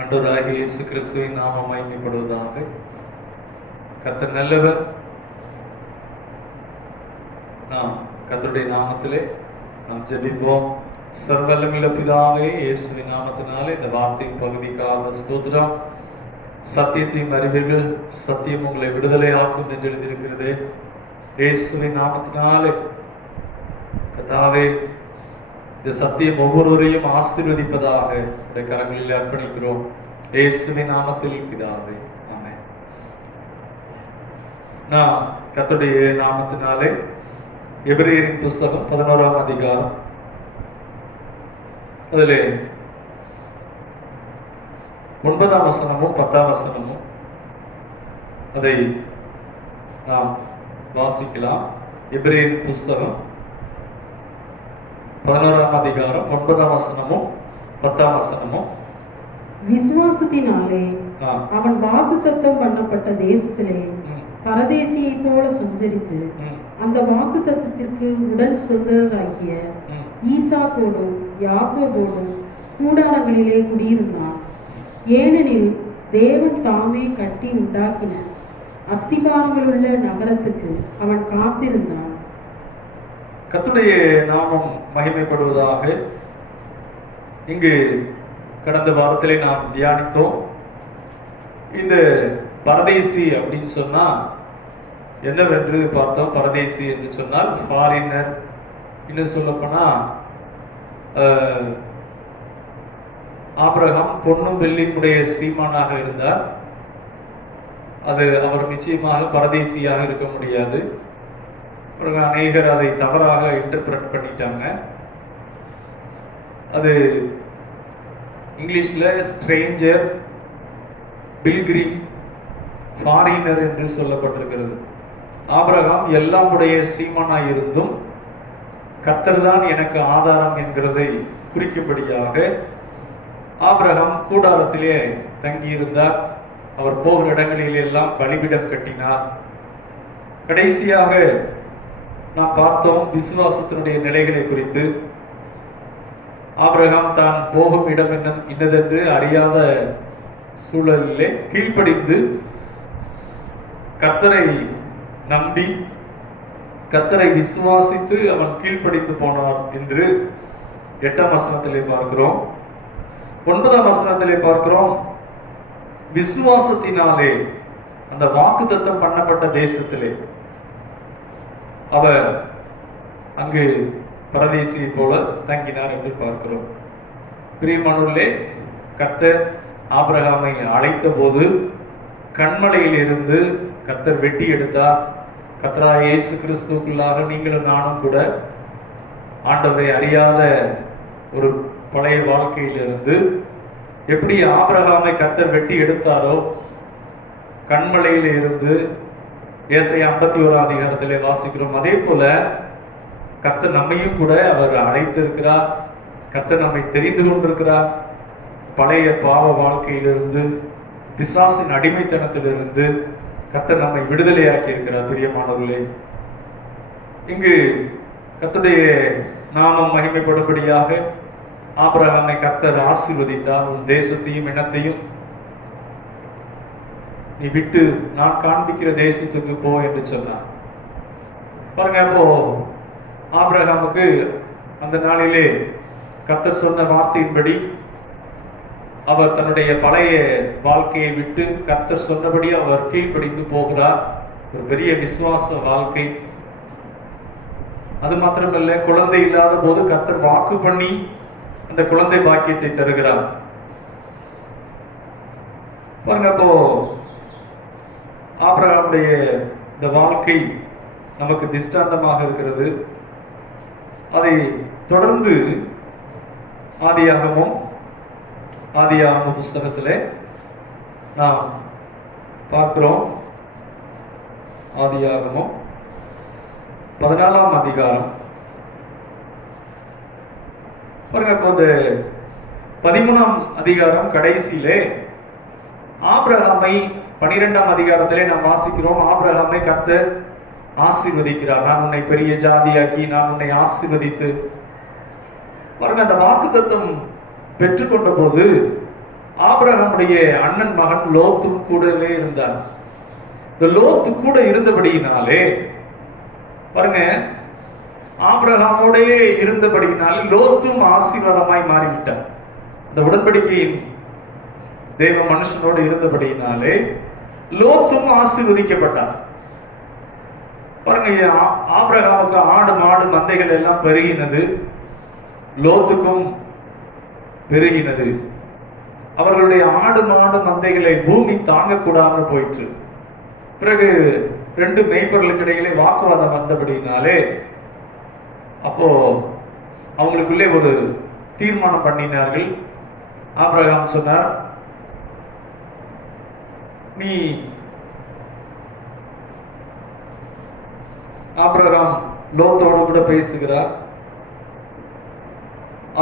ஆண்டவராகிய இயேசு கிறிஸ்துவின் நாமம் மகிமைப்படுவதாக. கர்த்தர் நல்லவர். நாம் கர்த்தருடைய நாமத்திலே நாம் ஜெபிப்போம். சர்வவல்லமையுள்ள பிதாவே, இயேசுவின் நாமத்தினாலே இந்த வார்த்தையின் பகுதிக்காக ஸ்தோத்திரம். சத்தியத்தையும் அறிவீர்கள், சத்தியம் உங்களை விடுதலை ஆக்கும் என்று எழுதியிருக்கிறது. இயேசுவின் நாமத்தினாலே கர்த்தாவே, இந்த சத்தியம் ஒவ்வொருவரையும் ஆசீர்வதிப்பதாக இந்த கரங்களில் அர்ப்பணிக்கிறோம். இயேசுவின் நாமத்தில் பிதாவே, ஆமென். நாம் கர்த்தருடைய நாமத்தினாலே எபிரேயரின் புஸ்தகம் 11ஆம் அதிகாரம், அதிலே 9ஆம் வசனமும் 10ஆம் வசனமும் அதை நாம் வாசிக்கலாம். எபிரேயரின் புஸ்தகம் 11ஆம் அதிகாரம் 9ஆம் வசனமும் 10ஆம் வசனமும். விசுவாசத்தினாலே அவன் வாக்குத்தத்தம் பண்ணப்பட்ட தேசத்திலே பரதேசியை போல சஞ்சரித்து அந்த வாக்குத்தத்தத்திற்கு உடன் சொந்தராகிய ஈசாக்கோடும் யாக்கோபோடும் கூடாரங்களிலே குடியிருந்தான். ஏனெனில் தேவன் தாமே கட்டி உண்டாக்கின அஸ்திபாரங்களுள்ள நகரத்துக்கு அவன் காத்திருந்தான். கர்த்தருடைய நாமம் மகிமைப்படுவதாக. இங்கு கடந்த வாரத்திலே நாம் தியானித்தோம். இந்த பரதேசி அப்படின்னு சொன்னா என்னவென்று பார்த்தோம். பரதேசி என்று சொன்னால் ஃபாரினர். இன்னும் சொல்லப்போனா ஆபிரகாம் பொன்னும் வெள்ளியினுடைய சீமானாக இருந்தார். அது அவர் நிச்சயமாக பரதேசியாக இருக்க முடியாது. அநேகர் அதை தவறாக இன்டர்பிரட் பண்ணிட்டாங்க. அது இங்கிலீஷ்ல ஸ்ட்ரேஞ்சர், பில்கிரிம், ஃபாரினர் என்று சொல்லப்பட்டிருக்கிறது. ஆபிரகாம் எல்லாமுடைய சீமானாய் இருந்தும் கர்த்தர் தான் எனக்கு ஆதாரம் என்கிறதை குறிக்கும்படியாக ஆபிரகாம் கூடாரத்திலே தங்கியிருந்தார். அவர் போகிற இடங்களில் எல்லாம் பலிபீடம் கட்டினார். கடைசியாக நாம் பார்த்தோம் விசுவாசத்தினுடைய நிலைகளை குறித்து. ஆபிரகாம் தான் போகும் இடம் இன்னதென்று அறியாத சூழலிலே கீழ்ப்படிந்து கர்த்தரை நம்பி கர்த்தரை விசுவாசித்து அவன் கீழ்ப்படிந்து போனார் என்று 8ஆம் வசனத்திலே பார்க்கிறோம். 9ஆம் வசனத்திலே பார்க்கிறோம், விசுவாசத்தினாலே அந்த வாக்குத்தத்தம் பண்ணப்பட்ட தேசத்திலே அவர் அங்கு பரதேசியை போல தங்கினார் என்று பார்க்கிறோம். பிரியமானவர்களே, கர்த்தர் ஆபிரகாமை அழைத்த போது கன்மலையில் இருந்து கர்த்தர் வெட்டி எடுத்தார். கர்த்தராகிய இயேசு கிறிஸ்துவுக்குள்ளாக நீங்களும் நானும் கூட ஆண்டவரை அறியாத ஒரு பழைய வாழ்க்கையிலிருந்து எப்படி ஆபிரகாமை கர்த்தர் வெட்டி எடுத்தாரோ, கன்மலையில் இருந்து ஏசாயா 51ஆம் அதிகாரத்திலே வாசிக்கிறோம். அதே போல கர்த்தர் நம்மையும் கூட அவர் அழைத்திருக்கிறார். கர்த்தர் நம்மை தெரிந்து கொண்டிருக்கிறார். பழைய பாவ வாழ்க்கையிலிருந்து, பிசாசின் அடிமைத்தனத்திலிருந்து கர்த்தர் நம்மை விடுதலையாக்கி இருக்கிறார். பிரியமானவர்களே, இங்கு கர்த்தருடைய நாமம் மகிமைப்படும்படியாக ஆபிரகாமை கர்த்தர் ஆசீர்வதித்தார். உன் தேசத்தையும் இனத்தையும் நீ விட்டு நான் காண்பிக்கிற தேசத்துக்கு போ என்று சொன்னார். பாருங்க, அப்போ ஆபிரகாமுக்கு அந்த நாளிலே கர்த்தர் சொன்ன வார்த்தையின்படி அவர் தன்னுடைய பழைய வாழ்க்கையை விட்டு கர்த்தர் சொன்னபடி அவர் கீழ்ப்படிந்து போகிறார். ஒரு பெரிய விசுவாச வாழ்க்கை. அது மாத்திரமல்ல, குழந்தை இல்லாத போது கர்த்தர் வாக்கு பண்ணி அந்த குழந்தை பாக்கியத்தை தருகிறார். பாருங்க, அப்போ ஆபிரகாமுடைய இந்த வாழ்க்கை நமக்கு திஷ்டாந்தமாக இருக்கிறது. அதை தொடர்ந்து ஆதியாகமம் புஸ்தகத்திலே நாம் பார்க்கிறோம். ஆதியாகமம் 14ஆம் அதிகாரம் பாருங்க. இப்போ இந்த 13ஆம் அதிகாரம் கடைசியிலே ஆபிரகாமை 12ஆம் அதிகாரத்திலே நாம் வாசிக்கிறோம். ஆபிரகாமை கர்த்தர் ஆசீர்வதிக்கிறார். நான் உன்னை பெரிய ஜாதியாக்கி நான் உன்னை ஆசீர்வதித்து பாருங்க. அந்த வாக்குத்தத்தம் பெற்றுக்கொண்ட போது ஆபிரகாமுடைய அண்ணன் மகன் லோத்தும் கூடவே இருந்தார். இந்த லோத்து கூட இருந்தபடியினாலே பாருங்க, ஆபிரகாமோடையே இருந்தபடியினாலே லோத்தும் ஆசீர்வாதமாய் மாறிவிட்டார். இந்த உடன்படிக்கையின் தேவ மனுஷனோடு இருந்தபடியினாலே லோத்தும் ஆசீர்வதிக்கப்பட்டார். பாருங்க, ஆபிரகாமுக்கு ஆடு மாடு மந்தைகள் எல்லாம் பெருகினது, லோத்துக்கும் பெருகினது. அவர்களுடைய ஆடு மாடு மந்தைகளை பூமி தாங்கக்கூடாமல் போயிற்று. பிறகு ரெண்டு மேய்ப்பர்களுக்கு இடையிலே வாக்குவாதம் வந்தபடினாலே அப்போ அவங்களுக்குள்ளே ஒரு தீர்மானம் பண்ணினார்கள். ஆபிரகாம் சொன்னார், நீ ஆபிரகாம் லோத்தோடு கூட பேசுகிறார்.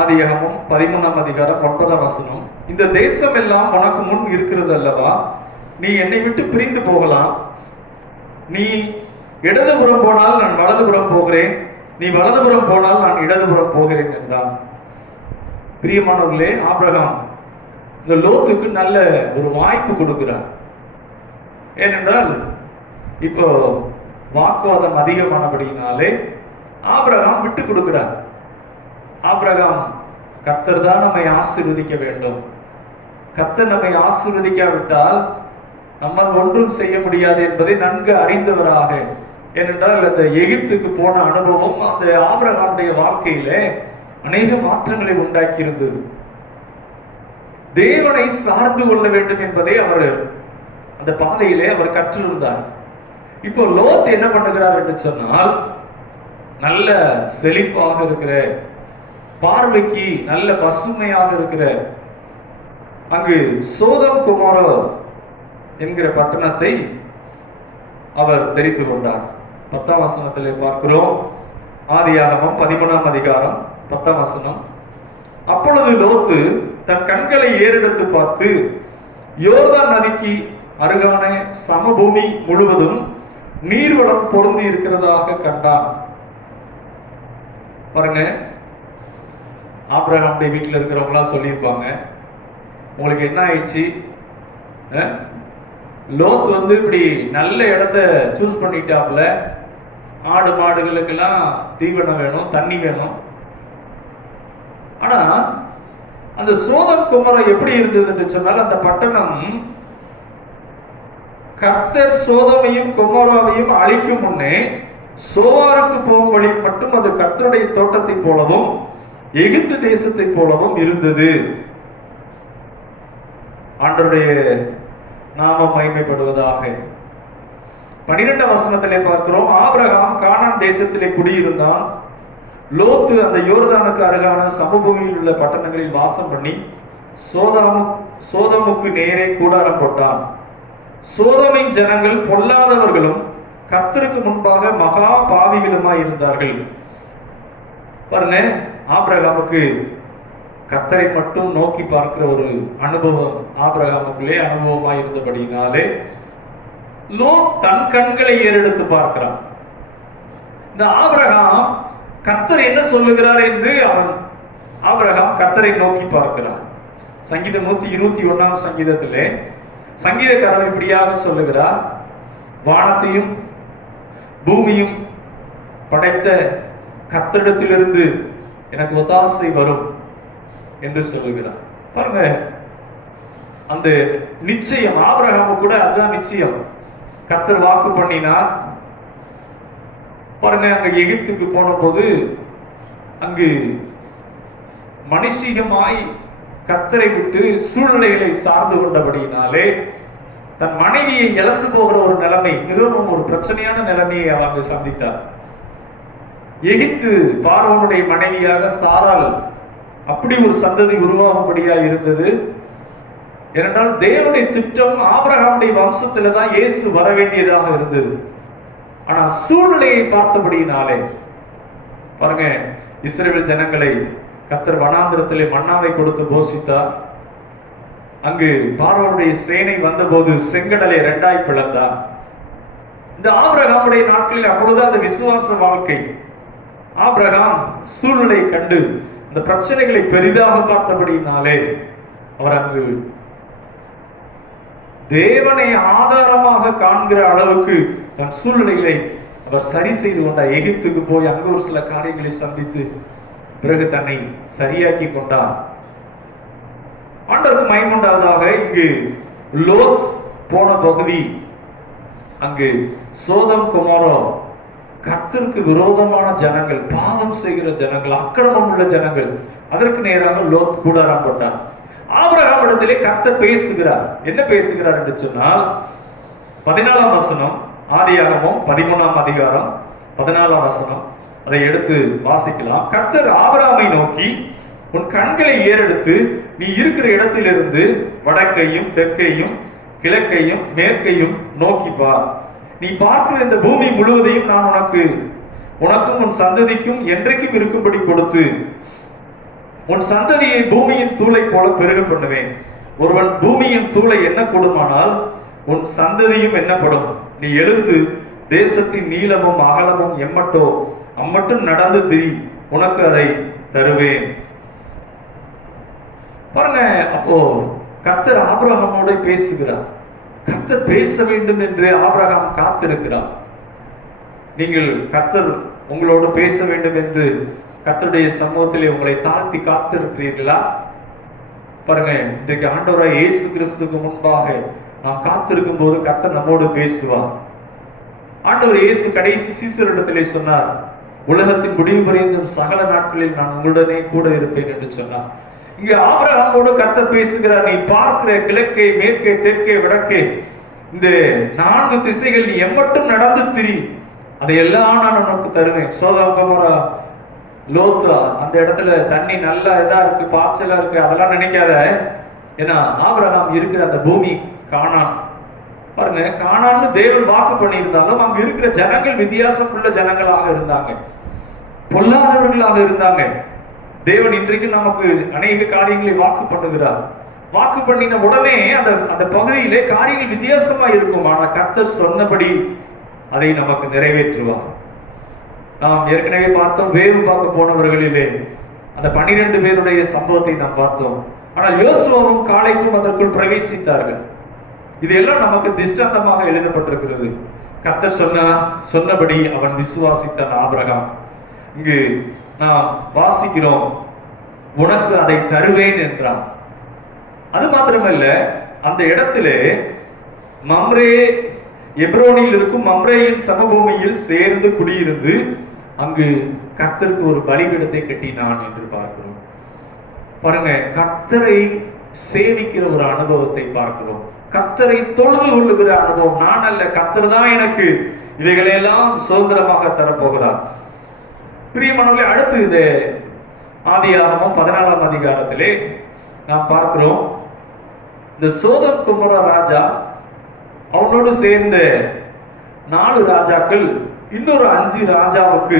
ஆதியாகமம் 13ஆம் அதிகாரம் 9ஆம் வசனம், இந்த தேசம் எல்லாம் உனக்கு முன் இருக்கிறது அல்லவா, நீ என்னை விட்டு பிரிந்து போகலாம். நீ இடதுபுறம் போனால் நான் வலதுபுறம் போகிறேன், நீ வலதுபுறம் போனால் நான் இடதுபுறம் போகிறேன் என்றான். பிரியமானவர்களே, ஆபிரகாம் இந்த லோத்துக்கு நல்ல ஒரு வாய்ப்பு கொடுக்கிறார். ஏனென்றால் இப்போ வாக்குவாதம் அதிகமானபடியினாலே ஆபிரகாம் விட்டு கொடுக்கிறார். ஆபிரகாம், கர்த்தர் தான் நம்மை ஆசீர்வதிக்க வேண்டும், கர்த்தர் நம்மை ஆசீர்வதிக்காவிட்டால் நம்மால் ஒன்றும் செய்ய முடியாது என்பதை நன்கு அறிந்தவராக, ஏனென்றால் அந்த எகிப்துக்கு போன அனுபவம் அந்த ஆபிரகாமுடைய வாழ்க்கையில அநேக மாற்றங்களை உண்டாக்கி இருந்தது. தேவனை சார்ந்து கொள்ள வேண்டும் என்பதை அவர் அந்த பாதையிலே அவர் கற்றிருந்தார். இப்போ லோத் என்ன பண்ணுகிறார் என்று சொன்னால், நல்ல செழிப்பாக இருக்கிற, பார்வைக்கு நல்ல பசுமையாக இருக்கிற அங்கு சோதம் குமாரோ என்கிற பட்டணத்தை அவர் தெரிந்து கொண்டார். 10ஆம் வசனத்திலே பார்க்கிறோம். ஆதியாகமம் 13ஆம் அதிகாரம் 10ஆம் வசனம், அப்பொழுது லோத்து தன் கண்களை ஏறெடுத்து பார்த்து யோர்தான் நதிக்கு அருகான சமபூமி முழுவதும் நீர்வளம் பொருந்தி இருக்கிறதாக கண்டான். பாருங்க, ஆபிரகாமுடைய வீட்டில் இருக்கிறவங்களா சொல்லியிருப்பாங்க, உங்களுக்கு என்ன ஆயிடுச்சு, லோத் இப்படி நல்ல இடத்த சூஸ் பண்ணிட்டாப்ல, ஆடு மாடுகளுக்கெல்லாம் தீவனம் வேணும், தண்ணி வேணும். ஆனா அந்த சோதம் குமாரம் எப்படி இருந்தது என்று சொன்னால், அந்த பட்டணம் கர்த்தர் சோதமையும் குமாராவையும் அழிக்கும் முன்னே சோவாருக்கு போகும் வழி மட்டும் அது கர்த்தருடைய தோட்டத்தை போலவும் எகிப்து தேசத்தை போலவும் இருந்தது. ஆண்டவருடைய நாமம் மகிமைப்படுவதாக. 12ஆம் வசனத்திலே பார்க்கிறோம், ஆபிரகாம் கானான் தேசத்திலே குடியிருந்தான். லோத்து அந்த யோர்தானுக்கு அருகான சமபூமியில் உள்ள பட்டணங்களில் வாசம் பண்ணி சோதமுக்கு நேரே கூடாரம் போட்டான். சோதமின் ஜனங்கள் பொல்லாதவர்களும் கர்த்தருக்கு முன்பாக மகா பாவிகளுமாய் இருந்தார்கள். பாருங்க, ஆபிரகாமுக்கு கர்த்தரை மட்டும் நோக்கி பார்க்கிற ஒரு அனுபவம் ஆபிரகாமுக்குள்ளே அனுபவமாய் இருந்தபடினாலே லோத் தன் கண்களை ஏறெடுத்து பார்க்கிறான். இந்த ஆபிரகாம் கர்த்தர் என்ன சொல்லுகிறார் என்று ஆபிரகாம் கர்த்தரை நோக்கி பார்க்கிறார். சங்கீதம் 121ஆம் சங்கீதத்திலே சங்கீதக்காரர் இப்படியாக சொல்லுகிறார், வானத்தையும் பூமியும் படைத்த கர்த்தரிடத்திலிருந்து எனக்கு ஒத்தாசை வரும் என்று சொல்லுகிறார். பாருங்க, அந்த நிச்சயம் ஆபிரகாமு கூட அதுதான் நிச்சயம். கர்த்தர் வாக்கு பண்ணினார். பாருங்க, அங்க எகிப்துக்கு போன போது அங்கு மனுஷிகமாய் கர்த்தரை விட்டு சூழ்நிலைகளை சார்ந்து கொண்டபடியினாலே தன் மனைவியை இழந்து போகிற ஒரு நிலைமை, மிகவும் ஒரு பிரச்சனையான நிலைமையை அவங்க சந்தித்தார். எகிப்து பார்வோனுடைய மனைவியாக சாராள் அப்படி ஒரு சந்ததி உருவாகும்படியா இருந்தது. ஏனென்றால் தேவனுடைய திட்டம் ஆபிரகாமுடைய வம்சத்துல தான் இயேசு வர வேண்டியதாக இருந்தது. ஆனா சூழ்நிலையை பார்த்தபடியினாலே பாருங்க, இஸ்ரவேல் ஜனங்களை கர்த்தர் வனாந்திரத்திலே மன்னாவை கொடுத்து போஷித்தார். அங்கு பார்வோனுடைய சேனை வந்தபோது செங்கடலை 2ஆய் பிளந்தார். இந்த ஆபிரகாமுடைய நாட்களில் அப்பொழுது அந்த விசுவாச வாழ்க்கை, ஆபிரகாம் சூழ்நிலையை கண்டு இந்த பிரச்சனைகளை பெரிதாக பார்த்தபடியினாலே அவர் அங்கு தேவனை ஆதாரமாக காண்கிற அளவுக்கு தன் சூழ்நிலைகளை அவர் சரி செய்து கொண்டார். எகிப்துக்கு போய் அங்க ஒரு சில காரியங்களை சந்தித்து பிறகு தன்னை சரியாக்கி கொண்டார். ஆண்டவருக்கு மகிமையுண்டாவதாக. இங்கு லோத் போன பகுதி, அங்கு சோதம் குமாரோ கர்த்தருக்கு விரோதமான ஜனங்கள், பாவம் செய்கிற ஜனங்கள், அக்கிரமம் உள்ள ஜனங்கள். அதற்கு நேராக லோத் கூடாரம் போட்டார். ஆபிரகாம் இடத்திலே கர்த்தர் பேசுகிறார். என்ன பேசுகிறார் என்று சொன்னால் 14ஆம் வசனம், ஆதியாகமம் 13ஆம் அதிகாரம் 14ஆம் வசனம், அதை எடுத்து வாசிக்கலாம். கர்த்தர் ஆபிரகாமை நோக்கி, உன் கண்களை ஏறெடுத்து நீ இருக்கிற இடத்திலிருந்து வடக்கையும் தெற்கையும் கிழக்கையும் மேற்கையும் நோக்கி பார். நீ பார்க்கிற இந்த பூமி முழுவதையும் நான் உனக்கும் உன் சந்ததிக்கும் என்றைக்கும் இருக்கும்படி கொடுத்து உன் சந்ததியை பூமியின் தூளை போல பெருக பண்ணுவேன். ஒருவன் பூமியின் தூளை எண்ணக்கூடுமானால் உன் சந்ததியும் எண்ணப்படும். நீ எழுந்து தேசத்தின் நீளமும் அகலமும் எம்மட்டோ அம்மட்டும் நடந்து திரி, உனக்கு அதை தருவேன். பாருங்க, அப்போ கர்த்தர் ஆபிரகாமோடு பேசுகிறார். கர்த்தர் பேச வேண்டும் என்று ஆபிரகாம் காத்திருக்கிறார். நீங்கள் கர்த்தர் உங்களோடு பேச வேண்டும் என்று கர்த்தருடைய சமூகத்திலே உங்களை தாழ்த்தி காத்திருக்கிறீர்களா? பாருங்க, இன்றைக்கு ஆண்டவராய் இயேசு கிறிஸ்துவுக்கு முன்பாக நாம் காத்திருக்கும் போது கர்த்தர் நம்மோடு பேசுவார். ஆண்டவர் இயேசு கடைசி சீசரிடத்திலே சொன்னார், உலகத்தின் முடிவு பரியந்தம் சகல நாட்களில் நான் உங்களுடனே கூட இருப்பேன் என்று சொன்னார். இங்க ஆபிரகாமோடு கர்த்தர் பேசுகிறார். நீ பார்க்கிற கிழக்கே மேற்கே தெற்கே வடக்கே இந்த 4 திசைகள் நீ எம்மட்டும் நடந்து திரி, அதையெல்லாம் நான் உனக்கு தருவேன். சோதோம் கொமோரா லோத்தா அந்த இடத்துல தண்ணி நல்லா இதா இருக்கு, பாய்ச்சலா இருக்கு, அதெல்லாம் நினைக்காத. ஏன்னா ஆபிரகாம் இருக்கிற அந்த பூமி கானான். பாருங்க, கானான்னு தேவன் வாக்கு பண்ணியிருந்தாலும் அங்க இருக்கிற ஜனங்கள் வித்தியாசமுள்ள ஜனங்களாக இருந்தாங்க, பொல்லாதவர்களாக இருந்தாங்க. தேவன் இன்றைக்கு நமக்கு அநேக காரியங்களை வாக்கு பண்ணுகிறார். வாக்கு பண்ணின உடனே அந்த பகுதியிலே காரியங்கள் வித்தியாசமா இருக்கும். ஆனா கர்த்தர் சொன்னபடி அதை நமக்கு நிறைவேற்றுவார். நாம் ஏற்கனவே பார்த்தோம், வேவு பார்க்க போனவர்களிலே அந்த 12 பேருடைய சம்பவத்தை நாம் பார்த்தோம். ஆனால் யோசுவாவும் காளைக்கும் அதற்குள் பிரவேசித்தார்கள். இதெல்லாம் நமக்கு திஷ்டாந்தமாக எழுதப்பட்டிருக்கிறது. கர்த்தர் சொன்னபடி அவன் விசுவாசித்தான் ஆபிரகாம். இங்கு நாம் வாசிக்கிறோம், உனக்கு அதை தருவேன் என்றான். அது மாத்திரமல்ல, அந்த இடத்திலே மம்ரே, எப்ரோனில் இருக்கும் மம்ரேயின் சமபூமியில் சேர்ந்து குடியிருந்து அங்கு கர்த்தருக்கு ஒரு பலிபீடத்தை கட்டினான் என்று பார்க்கிறோம். பாருங்க, கர்த்தரை சேவிக்கிற ஒரு அனுபவத்தை பார்க்கிறோம். கர்த்தரை தொழுது கொள்ளுகிற அனுபவம். நான் அல்ல, கர்த்தர் தான் எனக்கு இவைகளையெல்லாம் சுதந்திரமாக தரப்போகிறார். பிரியமானவர்களே, அடுத்து இது ஆதியாகமம் 14ஆம் அதிகாரத்திலே நாம் பார்க்கிறோம், இந்த சோதம் குமார ராஜா அவனோடு சேர்ந்த 4 ராஜாக்கள் இன்னொரு 5 ராஜாவுக்கு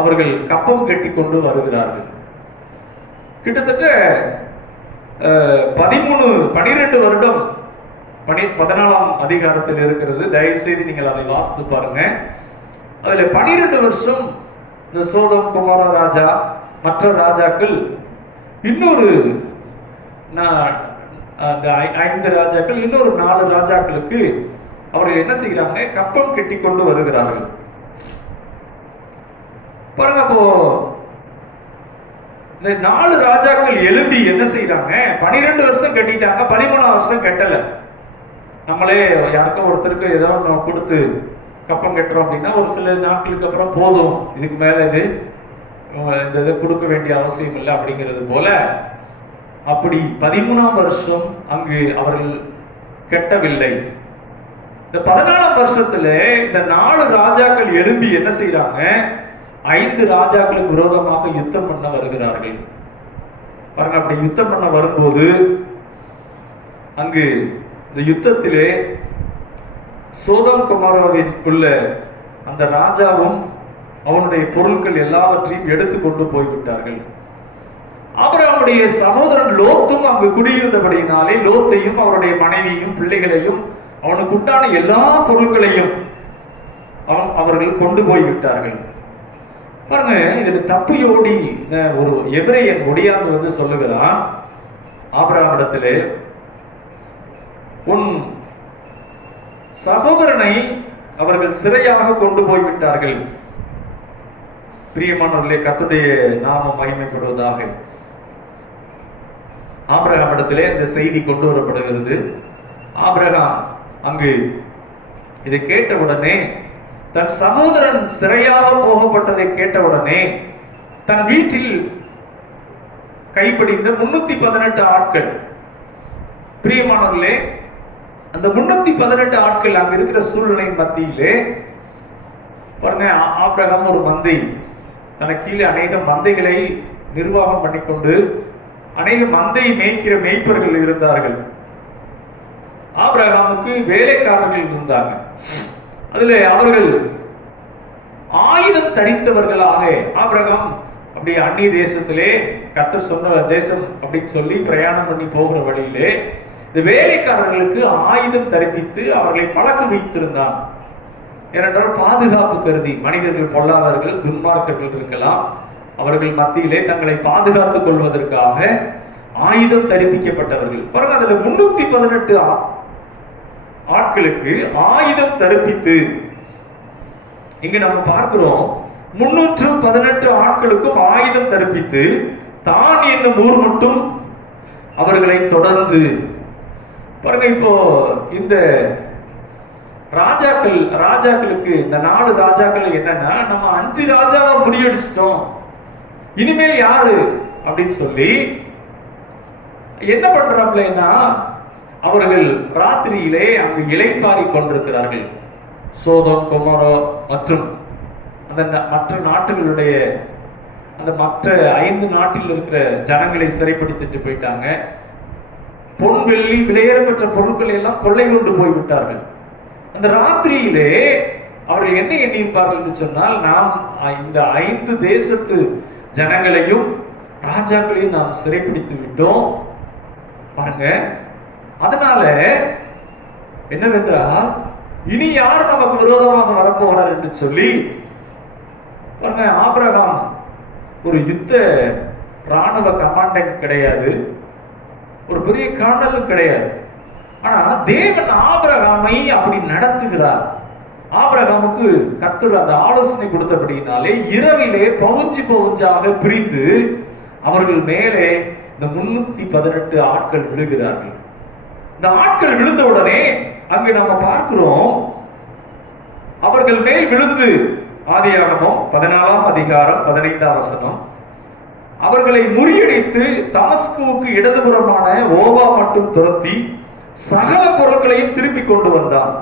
அவர்கள் கப்பம் கட்டி கொண்டு வருகிறார்கள். கிட்டத்தட்ட 12 வருடம் 14ஆம் அதிகாரத்தில் இருக்கிறது. தயவு செய்து நீங்கள் அதை வாசித்து பாருங்க. அதுல 12 வருஷம் இந்த சோதம் குமார ராஜா மற்ற ராஜாக்கள் இன்னொரு 5 ராஜாக்கள் இன்னொரு 4 ராஜாக்களுக்கு அவர்கள் என்ன செய்கிறாங்க, கப்பம் கட்டி கொண்டு வருகிறார்கள். பாருங்க, அப்போ இந்த 4 ராஜாக்கள் எழும்பி என்ன செய்யறாங்க, 12 வருஷம் கட்டிட்டாங்க, 13ஆம் வருஷம் கட்டல. நம்மளே யாருக்கும் ஒருத்தருக்கு ஏதோ கொடுத்து கப்பம் கட்டுறோம் அப்படின்னா ஒரு சில நாட்களுக்கு அப்புறம் போதும், இதுக்கு மேல இந்த இதை கொடுக்க வேண்டிய அவசியம் இல்லை அப்படிங்கிறது போல, அப்படி 13ஆம் வருஷம் அங்கு அவர்கள் கட்டவில்லை. இந்த 14ஆம் வருஷத்துல இந்த 4 ராஜாக்கள் எழும்பி என்ன செய்யறாங்க, 5 ராஜாக்களுக்கு விரோதமாக யுத்தம் பண்ண வருகிறார்கள். பாருங்க, அப்படி யுத்தம் பண்ண வரும்போது அங்கு இந்த யுத்தத்திலே சோதம் குமாராவின் உள்ள அந்த ராஜாவும் அவனுடைய பொருட்கள் எல்லாவற்றையும் எடுத்து கொண்டு போய்விட்டார்கள். ஆபிரகாமுடைய சகோதரன் லோத்தும் அங்கு குடியிருந்தபடியினாலே லோத்தையும் அவருடைய மனைவியும் பிள்ளைகளையும் அவனுக்கு உண்டான எல்லா பொருட்களையும் அவர்கள் கொண்டு போய் விட்டார்கள். பாருங்க, இதுல தப்பியோடி ஒரு எபிரேயன் ஒடியாந்து சொல்லுகிறான் ஆபிரகாமிடத்திலே, உன் சகோதரனை அவர்கள் சிறையாக கொண்டு போய்விட்டார்கள். பிரியமானவர்களே, கர்த்தருடைய நாமம் மகிமைப்படுவதாக. ஆபிரகாமிடத்திலே இந்த செய்தி கொண்டு வரப்படுகிறது. ஆபிரகாம் அங்கு இதை கேட்டவுடனே, தன் சகோதரன் சிறையாக போகப்பட்டதை கேட்டவுடனே தன் வீட்டில் கைப்பிடிந்த 318 ஆட்கள், பிரியமானவர்களே, அந்த 318 ஆட்கள் அங்க இருக்கிற சூழ்நிலை மத்தியிலே பாருங்க, ஆபிரகாம் ஒரு மந்தை, தனக்கு கீழே அநேக மந்தைகளை நிர்வாகம் பண்ணிக்கொண்டு அநேக மந்தை மேய்க்கிற மேய்ப்பர்கள் இருந்தார்கள். ஆபிரகாமுக்கு வேலைக்காரர்கள் இருந்தாங்க. அதுல அவர்கள் ஆயுதம் தரித்தவர்களாக, ஆபிரகாம் அப்படி அந்நிய தேசத்திலே கர்த்தர் சொன்ன தேசம் அப்படின்னு சொல்லி பிரயாணம் பண்ணி போகிற வழியிலே இந்த வேலைக்காரர்களுக்கு ஆயுதம் தரிப்பித்து அவர்களை பழக்க வைத்திருந்தான். ஏனென்றால் பாதுகாப்பு கருதி, மனிதர்கள் பொல்லாதவர்கள் துன்மார்க்கர்கள் இருக்கலாம், அவர்கள் மத்தியிலே தங்களை பாதுகாத்துக் கொள்வதற்காக ஆயுதம் தரிப்பிக்கப்பட்டவர்கள். பாருங்க, அதுல 318 ஆட்களுக்கு ஆயுதம் தரிப்பித்து, இங்க நம்ம பார்க்கிறோம் 318 ஆட்களுக்கும் ஆயுதம் தரிப்பித்து தான் என்னும் ஊர் மட்டும் அவர்களை தொடர்ந்து. பாருங்க, இப்போ இந்த ராஜாக்களுக்கு இந்த 4 ராஜாக்கள் என்னன்னா, நம்ம 5 ராஜாவா முடிவெடுச்சிட்டோம், இனிமேல் யாரு அப்படின்னு சொல்லி என்ன பண்றாங்களேன்னா, அவர்கள் ராத்திரியிலே அங்கு இளைப்பாரி கொண்டிருக்கிறார்கள். சோதோம் கொமோரா மற்றும் அந்த மற்ற நாட்டுகளுடைய அந்த மற்ற 5 நாட்டில் இருக்கிற ஜனங்களை சிறைப்படுத்திட்டு போயிட்டாங்க. பொன் வெள்ளி விலையேறப்பெற்ற பொருட்களை எல்லாம் கொள்ளை கொண்டு போய்விட்டார்கள். அந்த ராத்திரியிலே அவர்கள் என்ன எண்ணியிருப்பார்கள் என்று சொன்னால், நாம் இந்த 5 தேசத்து ஜனங்களையும் ராஜாக்களையும் நாம் சிறைப்பிடித்து விட்டோம் பாருங்க. அதனால என்னவென்றால், இனி யார் நமக்கு விரோதமாக வரப்போகிறார் என்று சொல்லி பாருங்க, ஆபிரகாம் ஒரு யுத்த ராணுவ கமாண்டன்ட் கிடையாது, ஒரு பெரிய கர்னலும் கிடையாது. ஆனா தேவன் ஆபிரகாமை அப்படி நடத்துகிறார். ஆபிரகாமுக்கு கர்த்தர் அந்த ஆலோசனை கொடுத்தபடினாலே இரவிலே பவுஞ்சாக பிரிந்து அவர்கள் மேலே இந்த 318 ஆட்கள் விழுகிறார்கள். இந்த ஆட்கள் விழுந்த உடனே அங்கு நம்ம பார்க்கிறோம், அவர்கள் மேல் விழுந்து, ஆதியாகமம் 14ஆம் அதிகாரம் 15ஆம் வசனம், அவர்களை முறியடித்து தமஸ்குவுக்கு இடதுபுறமான ஓபா மட்டும் துரத்தி சகல பொருட்களையும் திருப்பி கொண்டு வந்தான்.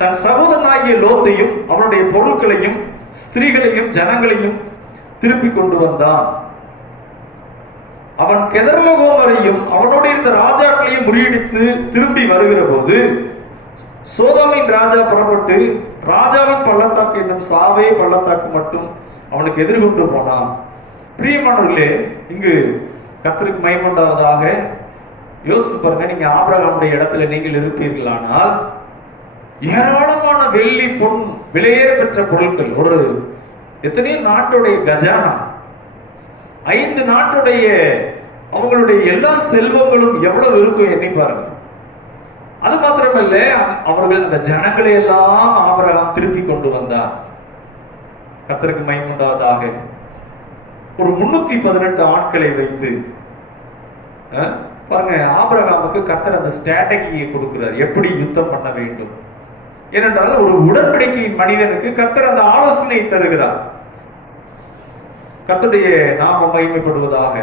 தன் சகோதரனாகிய லோத்தையும் அவனுடைய பொருட்களையும் ஸ்திரீகளையும் ஜனங்களையும் திருப்பி கொண்டு வந்தான். அவன் கெதர்லகோமரையும் அவனோடு இருந்த ராஜாக்களையும் முறியடித்து திரும்பி வருகிற போது சோதோமின் ராஜா புறப்பட்டு ராஜாவின் பள்ளத்தாக்கு என்னும் சாவே பள்ளத்தாக்கு மட்டும் அவனுக்கு எதிர்கொண்டு போனான். பிரியமானவர்களே, இங்கு கர்த்தருக்கு மகிமையுண்டாவதாக. யோசிச்சு பாருங்க, நீங்க ஆபிரகாமுடைய இடத்துல நீங்கள் இருப்பீர்களானால் ஏராளமான வெள்ளி பொன் விலையேற பெற்ற பொருட்கள், ஒரு எத்தனையோ நாட்டுடைய கஜானா, 5 நாட்டுடைய அவங்களுடைய எல்லா செல்வங்களும் எவ்வளவு இருக்கும் எண்ணி பாருங்க. அது மாத்திரமல்ல, அவர்கள் அந்த ஜனங்களை எல்லாம் ஆபிரகாம் திருப்பி கொண்டு வந்தார். கர்த்தருக்கு மகிமை உண்டாவதாக. ஒரு 318 ஆட்களை வைத்து பாருங்க, ஆபிரகாமுக்கு கர்த்தர் அந்த ஸ்ட்ராட்டஜியை கொடுக்கிறார், எப்படி யுத்தம் பண்ண வேண்டும். ஏனென்றால் ஒரு உடன்படிக்கையின் மனிதனுக்கு கர்த்தர் அந்த ஆலோசனை தருகிறார். கர்த்தருடைய நாமம் மகிமைப்படுவதாக.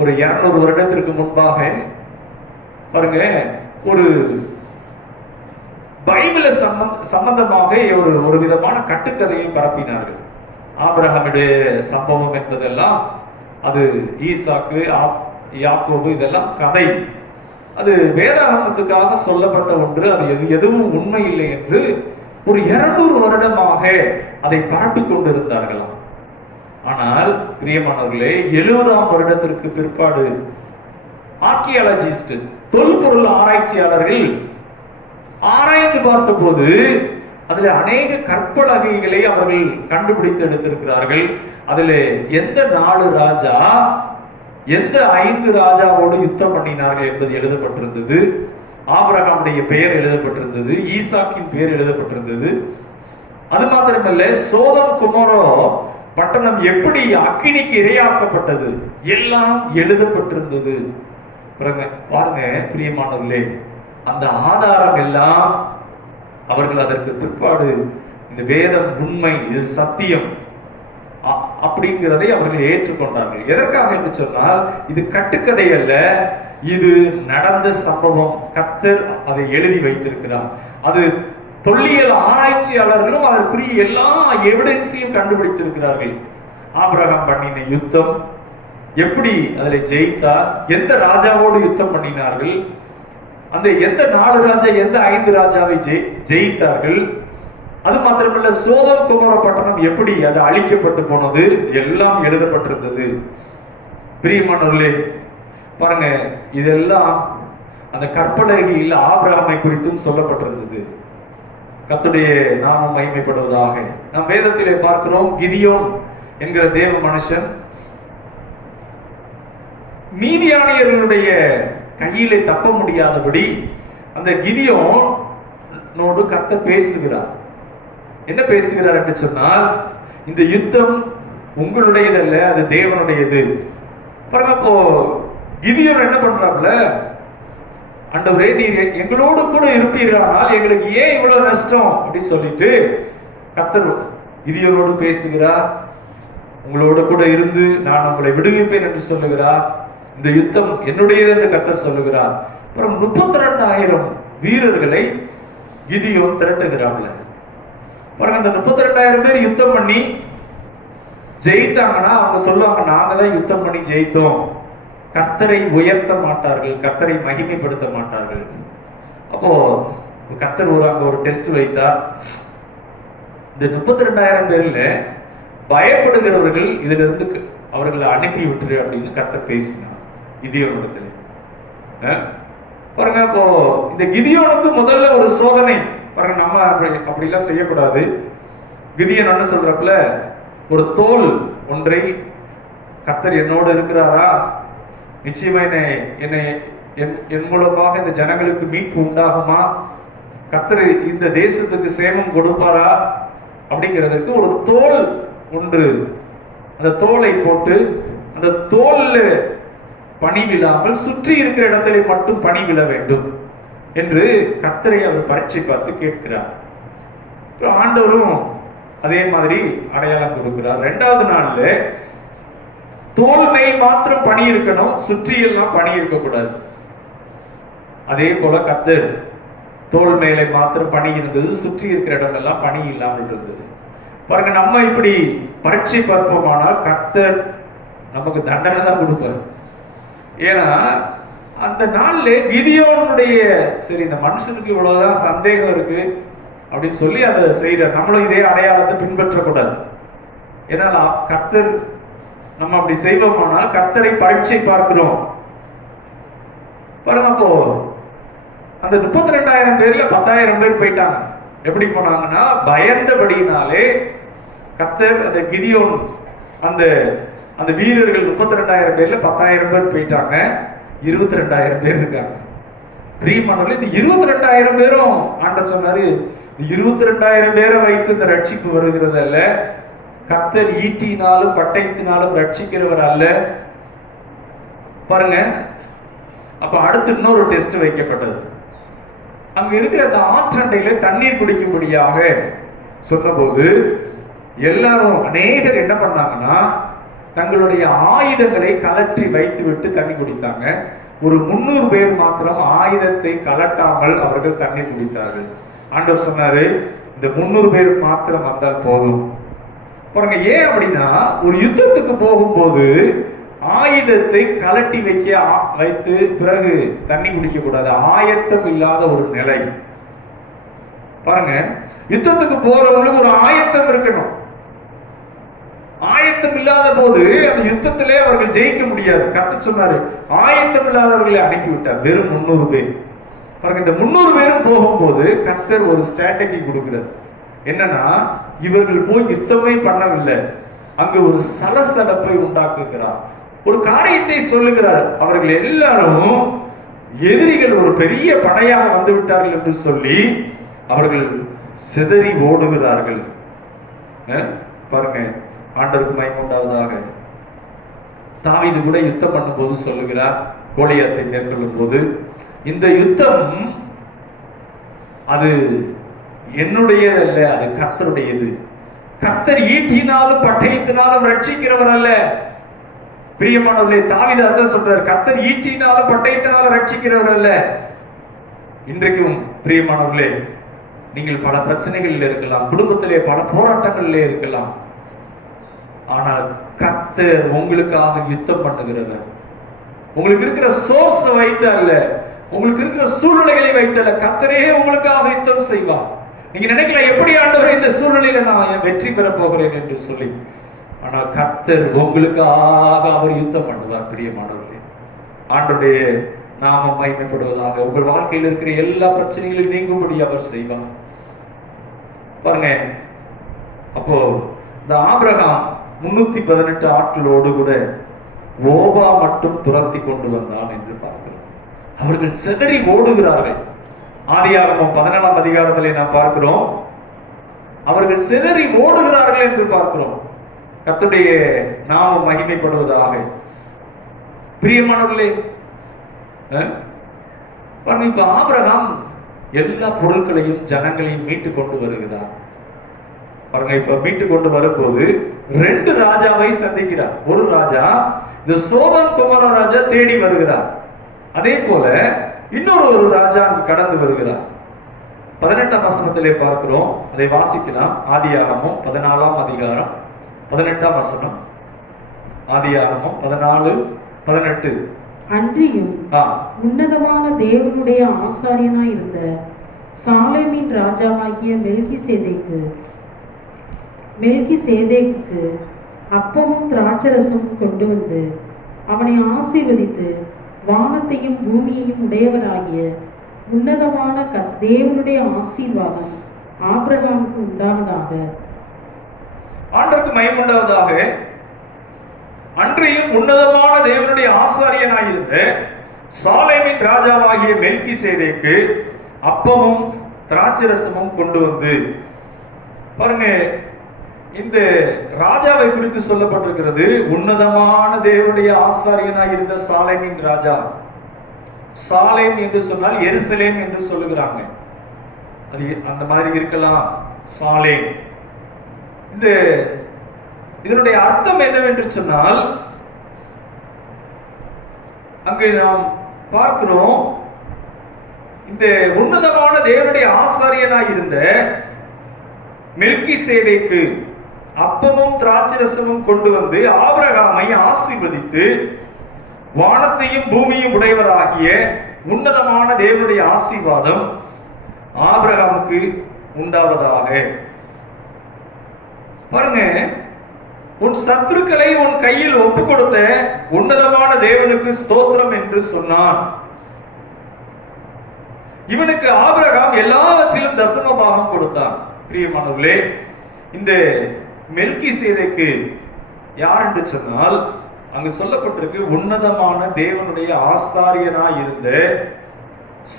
ஒரு 200 வருடத்திற்கு முன்பாக பாருங்க, ஒரு பைபிள சம்பந்தமாக ஒரு விதமான கட்டுக்கதையை பரப்பினார்கள். ஆபிரகாமுடைய சம்பவம் என்பதெல்லாம் அது ஈசாக்கு யாக்கோபு இதெல்லாம் கதை, அது வேதாகமத்துக்காக சொல்லப்பட்ட ஒன்று, அது எதுவும் உண்மை இல்லை என்று ஒரு 200 வருடமாக அதை பரப்பிக் கொண்டிருந்தார்களாம். ஆனால் பிரியமானவர்களே, 70ஆம் வருடத்திற்கு பிற்பாடு ஆர்கியாலஜிஸ்ட், தொல்பொருள் ஆராய்ச்சியாளர்கள் ஆராய்ந்து பார்த்த போது அதுல அநேக கற்பலகைகளை அவர்கள் கண்டுபிடித்து எடுத்திருக்கிறார்கள். அதுல எந்த 4 ராஜா எந்த 5 ராஜாவோடு யுத்தம் பண்ணினார்கள் என்பது எழுதப்பட்டிருந்தது. ஆபிரகாமுடைய பெயர் எழுதப்பட்டிருந்தது, ஈசாக்கின் பெயர் எழுதப்பட்டிருந்தது. அது மாத்திரமல்ல, சோதம் குமோரோ பட்டணம் எப்படி அக்கினிக்கு இரையாக்கப்பட்டது எல்லாம் எழுதப்பட்டிருந்தது. பாருங்க பிரியமானவர்களே, அந்த ஆதாரம் எல்லாம் அவர்கள் அதற்கு பிற்பாடு இந்த வேதம் உண்மை, இது சத்தியம் அப்படிங்கிறதை அவர்கள் ஏற்றுக்கொண்டார்கள். எதற்காக என்று சொன்னால், இது கட்டுக்கதை அல்ல, இது நடந்த சம்பவம். கர்த்தர் அதை எழுதி வைத்திருக்கிறார். அது தொல்லியல் ஆராய்ச்சியாளர்களும் அதற்குரிய எல்லா எவிடன்ஸையும் கண்டுபிடித்திருக்கிறார்கள். ஆபிரகாம் பண்ணின யுத்தம் எப்படி அதில் ஜெயித்தார், எந்த ராஜாவோடு யுத்தம் பண்ணினார்கள், அந்த எந்த 4 ராஜா எந்த 5 ராஜாவை ஜெயித்தார்கள், அது மாத்திரமல்ல சோதம் குமோர பட்டணம் எப்படி அது அழிக்கப்பட்டு போனது எல்லாம் எழுதப்பட்டிருந்தது. பிரியமானவர்களே, பாருங்க, இதெல்லாம் அந்த கற்பலகையில் ஆபிரகாமை குறித்தும் சொல்லப்பட்டிருந்தது. கர்த்தருடைய நாமம் மகிமைப்படுவதாக. நாம் வேதத்திலே பார்க்கிறோம், கிதியோன் என்கிற தேவ மனுஷன் மீதியானியர்களுடைய கையிலே தப்ப முடியாதபடி அந்த கிதியோனோடு கர்த்தர் பேசுகிறார். என்ன பேசுகிறார் என்று சொன்னால், இந்த யுத்தம் உங்களுடையதல்ல, அது தேவனுடையது. பாருங்க, அப்போ கிதியோன் என்ன பண்றாப்ல, ஆண்டவரே நீர் எங்களோடு கூட இருப்பீர்களானால் எங்களுக்கு ஏன் இவ்வளவு நஷ்டம் அப்படின்னு சொல்லிட்டு கர்த்தர் கிதியோனோடு பேசுகிறார். உங்களோடு கூட இருந்து நான் உங்களை விடுவிப்பேன் என்று சொல்லுகிறார். இந்த யுத்தம் என்னுடையது என்று கர்த்தர் சொல்லுகிறார். அப்புறம் 32,000 வீரர்களை கிதியோன் திரட்டுகிறாப்ல. பாருங்க, அந்த 32,000 பேர் யுத்தம் பண்ணி ஜெயித்தாங்கன்னா அவங்க சொல்லுவாங்க, நாங்க தான் யுத்தம் பண்ணி ஜெயித்தோம். கர்த்தரை உயர்த்த மாட்டார்கள், கர்த்தரை மகிமைப்படுத்த மாட்டார்கள். அப்போ கர்த்தர் அங்க ஒரு டெஸ்ட் வைத்தார். இந்த 32,000 பேர்ல பயப்படுகிறவர்கள் இதுல இருந்து அவர்களை அனுப்பி விட்டுரு அப்படின்னு கர்த்தர் பேசினார் கிதியோனிடத்துல. பாருங்க, அப்போ இந்த கிதியோனுக்கு முதல்ல ஒரு சோதனை. பாருங்க, நம்ம அப்படிலாம் செய்யக்கூடாது. கிதியோன் என்ன சொல்றப்பல, ஒரு தோல் ஒன்றை, கர்த்தர் என்னோடு இருக்கிறாரா, நிச்சயமா என் மூலமாக இந்த ஜனங்களுக்கு மீட்பு உண்டாகுமா, கர்த்தர் இந்த தேசத்துக்கு சேமம் கொடுப்பாரா அப்படிங்கிறதுக்கு ஒரு தோல் ஒன்று, அந்த தோலை போட்டு அந்த தோல்ல பனி விழாமல் சுற்றி இருக்கிற இடத்துல மட்டும் பனி விழ வேண்டும் என்று கர்த்தரை அவர் பரீட்சை பார்த்து கேட்கிறார். ஆண்டவரும் அதே மாதிரி அடையாளம் கொடுக்கிறார். 2வது நாள்ல தோல் மேல் மாத்திரம் பனி இருக்கணும், சுற்றி எல்லாம் பனி இருக்கக்கூடாது. அதே போல கர்த்தர் தோல் மேலே மாத்திரம் பனி இருந்தது, சுற்றி இருக்கிற இடம் எல்லாம் பனி இல்லாமல் இருந்தது. பாருங்க, நம்ம இப்படி பரீட்சை பார்ப்போமானால் கர்த்தர் நமக்கு தண்டனை தான் கொடுப்பார். ஏன்னா அந்த நாள்ல கிதியோனுடைய சரி, இந்த மனுஷனுக்கு இவ்வளவுதான் சந்தேகம் இருக்கு அப்படின்னு சொல்லி அதை செய்தார். நம்மளும் இதே அடையாளத்தை பின்பற்றக்கூடாது. ஏன்னா கர்த்தர் நம்ம அப்படி செய்வோமானால் கர்த்தரை பரீட்சை பார்க்கிறோம். பாருங்க, அப்போ அந்த 32,000 பேர்ல 10,000 பேர் போயிட்டாங்க. எப்படி போனாங்கன்னா, பயந்தபடியினாலே கர்த்தர் அந்த கிதியோன் அந்த வீரர்கள் 32,000 பேர்ல 10,000 பேர் போயிட்டாங்க, 22,000 பேர் இருக்காங்க. பிரியமானவர்களே, இந்த 22,000 பேரும் ஆண்டவர் சொன்னாரு, 22,000 பேரை வைத்து இந்த ரட்சிப்பு வருகிறது அல்ல, கர்த்தர் ஈட்டினாலும் பட்டயத்தினாலும் ரட்சிக்கிறவர் அல்ல. பாருங்க, அப்ப அடுத்து இன்னொரு டெஸ்ட் வைக்கப்பட்டது. அங்க இருக்கிற அந்த ஆற்றண்டையில தண்ணீர் குடிக்கும்படியாக சொன்னபோது எல்லாரும் அநேகர் என்ன பண்ணாங்கன்னா, தங்களுடைய ஆயுதங்களை கலற்றி வைத்து விட்டு தண்ணி குடித்தாங்க. ஒரு 300 பேர் மாத்திரம் ஆயுதத்தை கலட்டாமல் அவர்கள் தண்ணீர் குடித்தார்கள். ஆண்டவர் சொன்னாரு, இந்த 300 பேர் மாத்திரம் வந்தால் போதும். பாருங்க, ஏன் அப்படின்னா, ஒரு யுத்தத்துக்கு போகும்போது ஆயுதத்தை கலட்டி வைத்து பிறகு தண்ணி குடிக்க கூடாது. ஆயத்தம் இல்லாத ஒரு நிலை. பாருங்க, யுத்தத்துக்கு போறவங்களுக்கு ஒரு ஆயத்தம் இருக்கணும். ஆயத்தம் இல்லாத போது அந்த யுத்தத்திலே அவர்கள் ஜெயிக்க முடியாது. கர்த்தர் சொன்னாரு, ஆயத்தம் இல்லாதவர்களை அனுப்பிவிட்டார். வெறும் 300 பேர். பாருங்க, இந்த 300 பேரும் போகும்போது கர்த்தர் ஒரு ஸ்ட்ராட்டஜி கொடுக்கிறார். என்னன்னா, இவர்கள் போய் யுத்தமே பண்ணவில்லை, அங்கு ஒரு சலசலப்பை உண்டாக்குகிறார். ஒரு காரியத்தை சொல்லுகிறார். அவர்கள் எல்லாரும் எதிரிகள் ஒரு பெரிய படையாக வந்து விட்டார்கள் என்று சொல்லி அவர்கள் சிதறி ஓடுகிறார்கள். பாருங்க, ஆண்டவருக்கு மகிமை உண்டாவதாக. தாவீது கூட யுத்தம் பண்ணும்போது சொல்லுகிறார், கோலியாத்தை மேற்கொள்ளும் போது, இந்த யுத்தம் அது என்னுடையது அல்ல, அது கர்த்தருடையது. கர்த்தர் ஈட்டினாலும் பட்டயத்தினாலும் ரட்சிக்கிறவர் அல்ல. பிரியமானவர்களே, தாவீது அதான் சொல்றார், கர்த்தர் ஈட்டினாலும் பட்டயத்தினாலும் ரட்சிக்கிறவர் அல்ல. இன்றைக்கும் பிரியமானவர்களே, நீங்கள் பல பிரச்சனைகளில் இருக்கலாம், குடும்பத்திலே பல போராட்டங்களிலே இருக்கலாம். ஆனால் கர்த்தர் உங்களுக்காக யுத்தம் பண்ணுகிறவர். உங்களுக்கு இருக்கிற சோர்ஸ் வைத்து அல்ல, உங்களுக்கு இருக்கிற சூழ்நிலைகளை வைத்து அல்ல, கர்த்தரே உங்களுக்காக யுத்தம் செய்வார். நீங்க நினைக்கலாம், எப்படி ஆண்டவரே இந்த சூழ்நிலையில நான் வெற்றி பெற போகிறேன் என்று சொல்லி. ஆனால் கர்த்தர் உங்களுக்காக அவர் யுத்தம் பண்ணுவார். பிரியமானவர்களே, ஆண்டவருடைய நாமம் மகிமைப்படுவதாக. உங்கள் வாழ்க்கையில் இருக்கிற எல்லா பிரச்சனைகளையும் நீங்கும்படி அவர் செய்வார். பாருங்க, அப்போ இந்த ஆபிரகாம் 318 ஆட்களோடு கூட ஓபா மட்டும் துரத்தி கொண்டு வந்தான் என்று பார்க்கிறோம். அவர்கள் சிதறி ஓடுகிறார்கள். ஆதியாகமம் 14ஆம் அதிகாரத்திலே நாம் பார்க்கிறோம், அவர்கள் சிதறி ஓடுகிறார்கள் என்று பார்க்கிறோம். கர்த்தருடைய நாமம் மகிமைப்படுவதாக. பிரியமானவர்களே, பாருங்க, இப்ப ஆபிரகாம் எல்லா பொருட்களையும் ஜனங்களையும் மீட்டு கொண்டு வருகிறார். பாருங்க, இப்ப மீட்டு கொண்டு வரும்போது 2 ராஜாவை சந்திக்கிறார். ஒரு ராஜா, இந்த சோதம் குமார ராஜா தேடி வருகிறார். அதே போல இன்னொரு ராஜா கடந்து வருகிறார். 18ஆம் வசனத்திலே பார்க்கிறோம், அதை வாசிக்கலாம். ஆதியாகமம் 14ஆம் அதிகாரம் 18ஆம் வசனம். ஆதியாகமம் 14:18. அன்றியும் உன்னதமான தேவனுடைய ஆசாரியனாய் இருந்த சாலேமின் ராஜாவாகிய மெல்கிசேதேக்குக்கு அப்பமும் திராட்சரசமும் கொண்டு வந்து அவனை ஆசீர்வதித்து, வானத்தையும் பூமியையும் உடையவராகிய உன்னதமான தேவனுடைய ஆசீர்வாதம் ஆபிரகாமுக்கு உண்டாவதாக. ஆண்டவருக்கு மகிமை உண்டாவதாக. அன்றையும் உன்னதமான தேவனுடைய ஆசாரியனாயிருந்த சாலேமின் ராஜாவாகிய மெல்கிசேதேக்கு அப்பமும் திராட்சரசமும் கொண்டு வந்து. பாருங்க, இந்த ராஜாவை குறித்து சொல்லப்பட்டிருக்கிறது, உன்னதமான தேவனுடைய ஆசாரியனாய் இருந்த சாலேமின் ராஜா. சாலேம் என்று சொன்னால் எருசலேம் என்று சொல்லுகிறாங்க. அது அந்த மாதிரி இருக்கலாம், சாலேம். இதனுடைய அர்த்தம் என்னவென்று சொன்னால், அங்கு நாம் பார்க்கிறோம், இந்த உன்னதமான தேவனுடைய ஆசாரியனாய் இருந்த மெல்கிசேதேக்கு அப்பமும் திராட்சரசமும் கொண்டு வந்து ஆபிரகாமை ஆசீர்வதித்து, வானத்தையும் பூமியும் உடையவராகிய உன்னதமான தேவனுடைய ஆசீர்வாதம் ஆபிரகாமுக்கு உண்டாவதாக. பாருங்க, உன் சத்துருக்களை உன் கையில் ஒப்பு கொடுத்த உன்னதமான தேவனுக்கு ஸ்தோத்திரம் என்று சொன்னான். இவனுக்கு ஆபிரகாம் எல்லாவற்றிலும் தசம பாகம் கொடுத்தான். பிரியமானவர்களே, இந்த மெல்கிசேதேக்கு யார் என்று சொன்னால், அங்கு சொல்லப்பட்டிருக்கு, உன்னதமான தேவனுடைய ஆசாரியனாய் இருந்த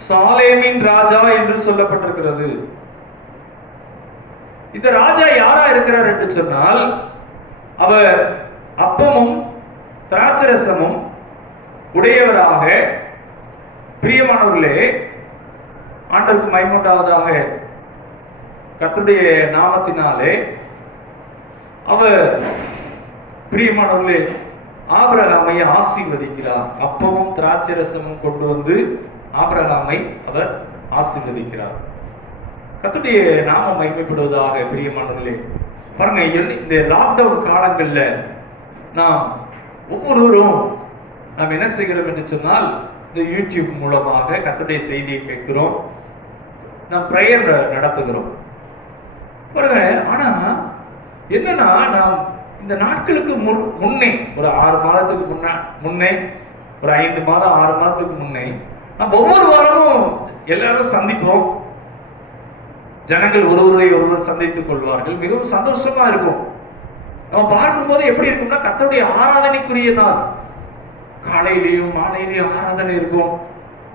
சாலேமின் ராஜா என்று சொல்லப்பட்டிருக்கிறது. இந்த ராஜா யாரா இருக்கிறார் என்று சொன்னால், அவர் அப்பமும் திராட்சரசமும் உடையவராக. பிரியமானவர்களே, ஆண்டவருக்கு மகிமை உண்டாவதாக. கர்த்தருடைய நாமத்தினாலே அவர் பிரியமானவர்களே ஆபிரகாமை ஆசீர்வதிக்கிறார். அப்பமும் திராட்சரசமும் கொண்டு வந்து ஆபிரகாமை அவர் ஆசீர்வதிக்கிறார். கர்த்தருடைய நாமம் மகிமைப்படுவதாக. பிரியமானவர்களே, பாருங்க, இந்த லாக்டவுன் காலங்கள்ல நாம் ஒவ்வொருவரும் நாம் என்ன செய்கிறோம் என்று சொன்னால், இந்த யூடியூப் மூலமாக கர்த்தருடைய செய்தியை கேட்கிறோம், நாம் பிரேயர் நடத்துகிறோம். பாருங்க, ஆனா என்னன்னா, நாம் இந்த நாட்களுக்கு முன்னே ஒரு 6 மாதத்துக்கு முன்னே ஒரு 5 மாதம் 6 மாதத்துக்கு முன்னே நம்ம ஒவ்வொரு வாரமும் எல்லாரும் சந்திப்போம். ஜனங்கள் ஒருவரை சந்தித்துக் கொள்வார்கள். மிகவும் சந்தோஷமா இருக்கும். நம்ம பார்க்கும்போது எப்படி இருக்கும்னா, கர்த்தருடைய ஆராதனைக்குரிய நாள். காலையிலையும் மாலையிலையும் ஆராதனை இருக்கும்.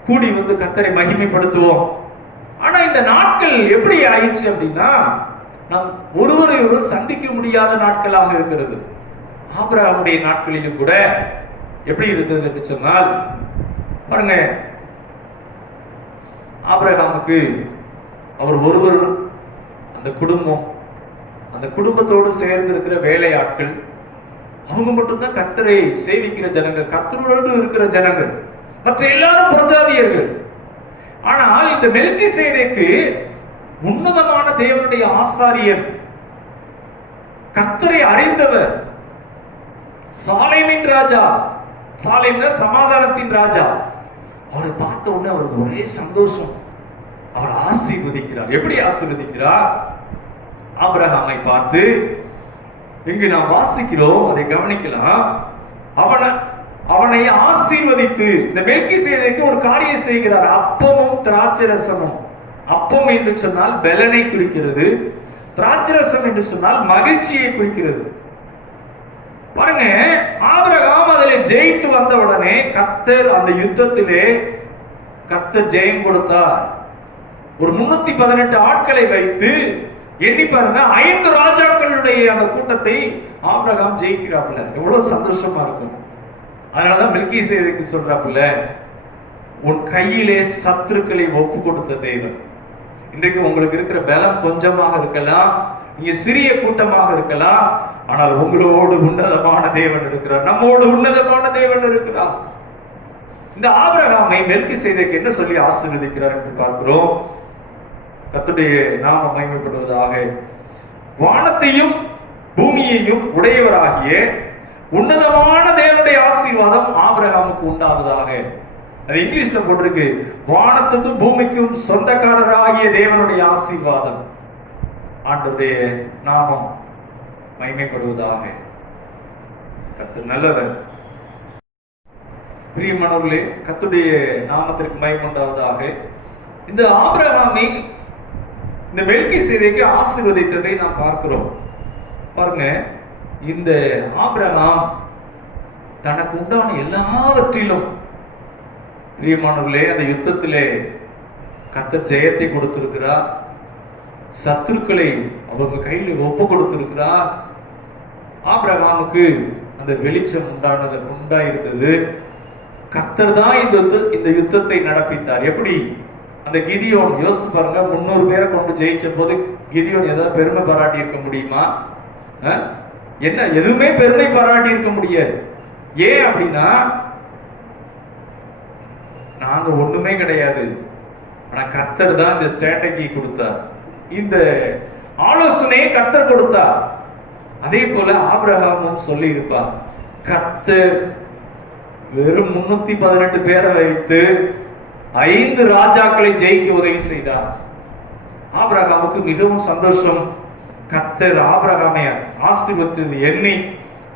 கூடி வந்து கர்த்தரை மகிமைப்படுத்துவோம். ஆனா இந்த நாட்கள் எப்படி ஆயிடுச்சு அப்படின்னா, நாம் ஒருவரை ஒருவர் சந்திக்க முடியாத நாட்களாக இருக்கிறது. ஆபிரகாமுடைய நாட்களிலும் கூட எப்படி இருந்தது என்று சொன்னால், பாருங்க, ஆபிரகாமுக்கு அவர் ஒருவர், அந்த குடும்பம், அந்த குடும்பத்தோடு சேர்ந்து இருக்கிற வேலையாட்கள், அவங்க மட்டும்தான் கர்த்தரை சேவிக்கிற ஜனங்கள், கர்த்தரோடு இருக்கிற ஜனங்கள். மற்ற எல்லாரும் புறஜாதியர்கள். ஆனால் இந்த மெல்கிசேதேக்கு உன்னதமான தேவனுடைய ஆசாரியர், கர்த்தரை அறிந்தவர், சாலேமின் ராஜா, சாலேம்னா சமாதானத்தின் ராஜா. அவரை பார்த்த உடனே அவருக்கு ஒரே சந்தோஷம். அவர் ஆசீர்வதிக்கிறார். எப்படி ஆசீர்வதிக்கிறார்? ஆபிரகாமை பார்த்து, இங்கு நாம் வாசிக்கிறோம், அதை கவனிக்கலாம். அவனை ஆசீர்வதித்து, இந்த மெல்கிசேதேக்கு ஒரு காரியம் செய்கிறார். அப்பமும் திராட்சரசமும். அப்பம் என்று சொன்னால் பெலனை குறிக்கிறது, திராட்சரசம் என்று சொன்னால் மகிழ்ச்சியை குறிக்கிறது. பாருங்க, ஆபிரகாம் அதில் ஜெயித்து வந்த உடனே கர்த்தர் அந்த யுத்தத்திலே கர்த்தர் ஜெயம் கொடுத்தார். ஒரு 318 ஆட்களை வைத்து எண்ணி பாருங்க, 5 ராஜாக்களுடைய அந்த கூட்டத்தை ஆபிரகாம் ஜெயிக்கிறாப்புல. எவ்வளவு சந்தோஷமா இருக்கும். அதனாலதான் மெல்கிசேதேக்கு சொல்றாப்புல, உன் கையிலே சத்துருக்களை ஒப்பு கொடுத்த தேவன். இன்றைக்கு உங்களுக்கு இருக்கிற பலம் கொஞ்சமாக இருக்கலாம், நீங்க சிறிய கூட்டமாக இருக்கலாம், ஆனால் உங்களோடு உன்னதமான தேவன் இருக்கிறார், நம்மோடு உன்னதமான தேவன் இருக்கிறார். இந்த ஆபிரகாமை மெல்கிசேதேக்கு என்ன சொல்லி ஆசீர்வதிக்கிறார் என்று பார்க்கிறோம். கர்த்தருடைய நாமம் மகிமைப்படுவதாக. வானத்தையும் பூமியையும் உடையவராகிய உன்னதமான தேவனுடைய ஆசீர்வாதம் ஆபிரகாமுக்கு உண்டாவதாக. அது இங்கிலீஷ்ல போட்டிருக்கு, வானத்துக்கும் பூமிக்கும் சொந்தக்காரராகிய தேவனுடைய ஆசீர்வாதம். ஆண்டவருடைய நாமம் மகிமைப்படுவதாக. கர்த்தர் நல்லவர். பிரியமானவர்களே, கர்த்தருடைய நாமத்திற்கு மகிமை உண்டாவதாக. இந்த ஆபிரகாமை இந்த மெல்கிசேதேக்கு ஆசீர்வதித்ததை நாம் பார்க்கிறோம். பாருங்க, இந்த ஆபிரகாம் தனக்கு உண்டான எல்லாவற்றிலும், பிரியமானவர்களே, அந்த யுத்தத்திலே கர்த்தர் ஜெயத்தை கொடுத்திருக்கிறார். சத்துருக்களை அவங்க கையில ஒப்பு கொடுத்திருக்கிறார். ஆபிரகாமுக்கு அந்த வெளிச்சம் உண்டாயிருந்தது. கர்த்தர் தான் இந்த யுத்தத்தை நடப்பித்தார். எப்படி? அந்த கிதியோன் யோசிச்சு பாருங்க, 300 பேரை கொண்டு ஜெயிச்ச போது கிதியோன் ஏதாவது பெருமை பாராட்டி இருக்க முடியுமா? என்ன, எதுவுமே பெருமை பாராட்டி இருக்க முடியாது. ஏன் அப்படின்னா, நாங்க ஒண்ணுமே கிடையாது, ஆனா கர்த்தர் தான் இந்த ஸ்ட்ராட்டஜி கொடுத்தார், இந்த ஆலோசனையை கர்த்தர் கொடுத்தார். அதே போல ஆபிரகாமும் சொல்லி இருப்பார், கர்த்தர் வெறும் 318 பேரை வைத்து 5 ராஜாக்களை ஜெயிக்க உதவி செய்தார். ஆபிரகாமுக்கு மிகவும் சந்தோஷம். கர்த்தர் ஆபிரகாமை ஆசீர்வதித்தது எண்ணி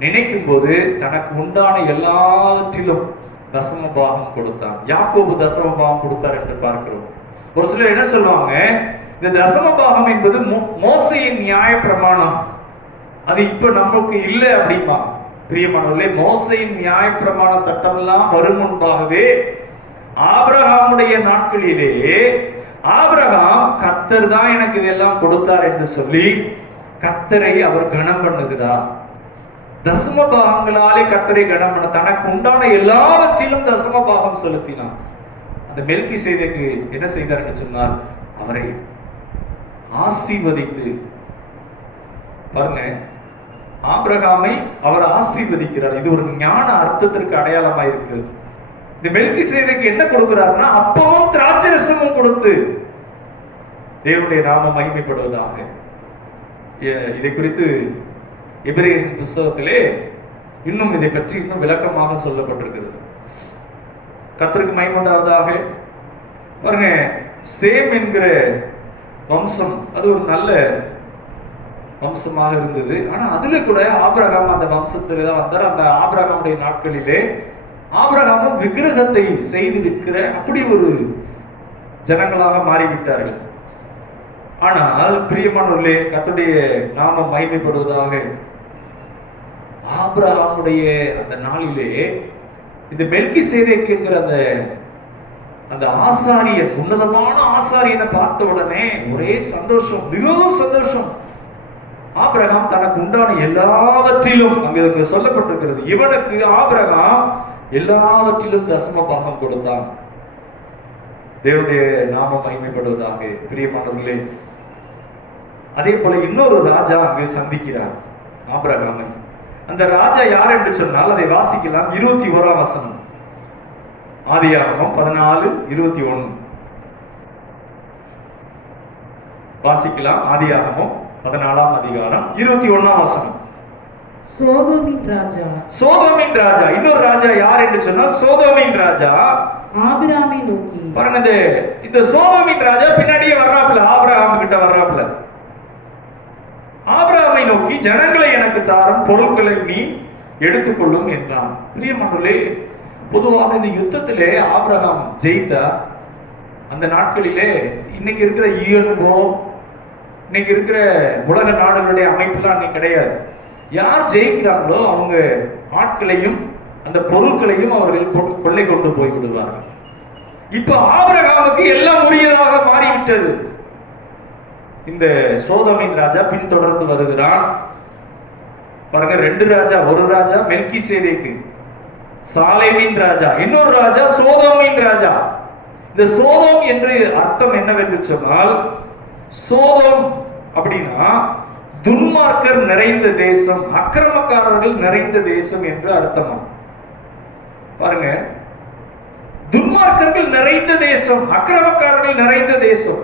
நினைக்கும் போது தனக்கு உண்டான எல்லாவற்றிலும் தசம பாகம் கொடுத்தார். யாக்கோபு தசம பாகம் கொடுத்தார் என்று பார்க்கிறோம். ஒரு சிலர் என்ன சொல்லுவாங்க, இந்த தசம பாகம் என்பது மோசையின் நியாய பிரமாணம், அது இப்ப நமக்கு இல்லை அப்படிமா. பிரியமானவர்களே, மோசையின் நியாய பிரமாண சட்டம் எல்லாம் வரும் முன்பாகவே ஆபிரகாமுடைய நாட்களிலே ஆபிரகாம் கர்த்தர் தான் எனக்கு இதெல்லாம் கொடுத்தார் என்று சொல்லி கர்த்தரை அவர் கனம் பண்ணுகிறார். தசம பாகங்களாலே கர்த்தரை கனம் பண்ண, தனக்கு உண்டான எல்லாவற்றிலும் தசம பாகம் செலுத்தினார். அந்த மெல்கிசேதேக்கு என்ன செய்தார் என்று சொன்னார், அவரை ஆசீர்வதித்து, பாருங்க, ஆபிரகாமை அவர் ஆசீர்வதிக்கிறார். இது ஒரு ஞான அர்த்தத்திற்கு அடையாளமா இருக்கிறது. இந்த மெல்கிசேதேக்கு என்ன கொடுக்கிறார்னா, அப்பமும் திராட்சரசமும் கொடுத்து தேவனுடைய நாமம் மகிமைப்படுவதாக. இதை குறித்து எபிரேயரின் புத்தகத்திலே இன்னும் இதை பற்றி இன்னும் விளக்கமாக சொல்லப்பட்டிருக்கிறது. கர்த்தருக்கு மகிமை உண்டாவதாக. பாருங்க, சேம் என்கிற வம்சம் அது ஒரு நல்ல வம்சமாக இருந்தது. ஆனா அதுல கூட ஆபிரகாம் அந்த வம்சத்துல தான் வந்தார். அந்த ஆபிரகாமுடைய நாட்களிலே ஆபிரகாமும் விக்கிரகத்தை செய்து விற்கிற அப்படி ஒரு ஜனங்களாக மாறிவிட்டார்கள். ஆனால் பிரியமானவர்களே, கர்த்தருடைய நாமம் மகிமைப்படுவதாக. ஆபிரகாமுடைய அந்த நாளிலே இந்த மெல்கிசேதேக்கு என்கிற அந்த அந்த ஆசாரியன், உன்னதமான ஆசாரியனை பார்த்த உடனே ஒரே சந்தோஷம், மிகவும் சந்தோஷம். ஆபிரகாம் தனக்கு உண்டான எல்லாவற்றிலும், அங்கு சொல்லப்பட்டிருக்கிறது, இவனுக்கு ஆபிரகாம் எல்லாவற்றிலும் தசம பாகம் கொடுத்தான். தேவனுடைய நாமம் மகிமைப்படுவதாக. பிரியமானவர்களே, அதே போல இன்னொரு ராஜா அங்கு சந்திக்கிறார் ஆபிரகாமை. அந்த ராஜா யார் என்று சொன்னால் அதை வாசிக்கலாம். 21ஆம் வசனம், ஆதியாகமம் 14:21 வாசிக்கலாம். ஆதியாகமம் 14ஆம் அதிகாரம் 21ஆம் வசனம். சோதோமின் ராஜா, சோதோமின் ராஜா, இன்னொரு ராஜா யார் என்று சொன்னால் சோதோமின் ராஜா ஆபிராமை நோக்கி, பாருங்க, இந்த சோதோமின் ராஜா பின்னாடியே வர்றாப்புல, ஆபிரகாம் கிட்ட வர்றாப்புல. ஆபிரகாமை நோக்கி, ஜனங்களை எனக்கு தாரும், பொருட்களை நீ எடுத்துக்கொள்ளும் என்றான். பிரியமானவர்களே, பொதுவாக இந்த யுத்தத்திலே ஆபிரகாம் ஜெயித்தா அந்த நாட்களிலே இன்னைக்கு இருக்கிற யுஎன்ஓ, இன்னைக்கு இருக்கிற உலக நாடுகளுடைய அமைப்புலாம் அன்னைக்கு கிடையாது. யார் ஜெயிக்கிறாங்களோ அவங்க ஆட்களையும் அந்த பொருட்களையும் அவர்கள் கொள்ளை கொண்டு போய் விடுவார்கள். இப்ப ஆபிரகாமுக்கு எல்லாம் உரியதாக மாறிவிட்டது. இந்த சோதோமின் ராஜா பின்தொடர்ந்து வருகிறான். பாருங்க, 2 ராஜா, ஒரு ராஜா மெல்கிசேதேக்கு, சாலேமின் ராஜா, இன்னொரு ராஜா சோதோமின் ராஜா. இந்த சோதோம் என்று அர்த்தம் என்னவென்று சொன்னால், சோதோம் அப்படின்னா துன்மார்க்கர் நிறைந்த தேசம், அக்கிரமக்காரர்கள் நிறைந்த தேசம் என்று அர்த்தமா. பாருங்க, துன்மார்க்கர்கள் நிறைந்த தேசம், அக்கிரமக்காரர்கள் நிறைந்த தேசம்.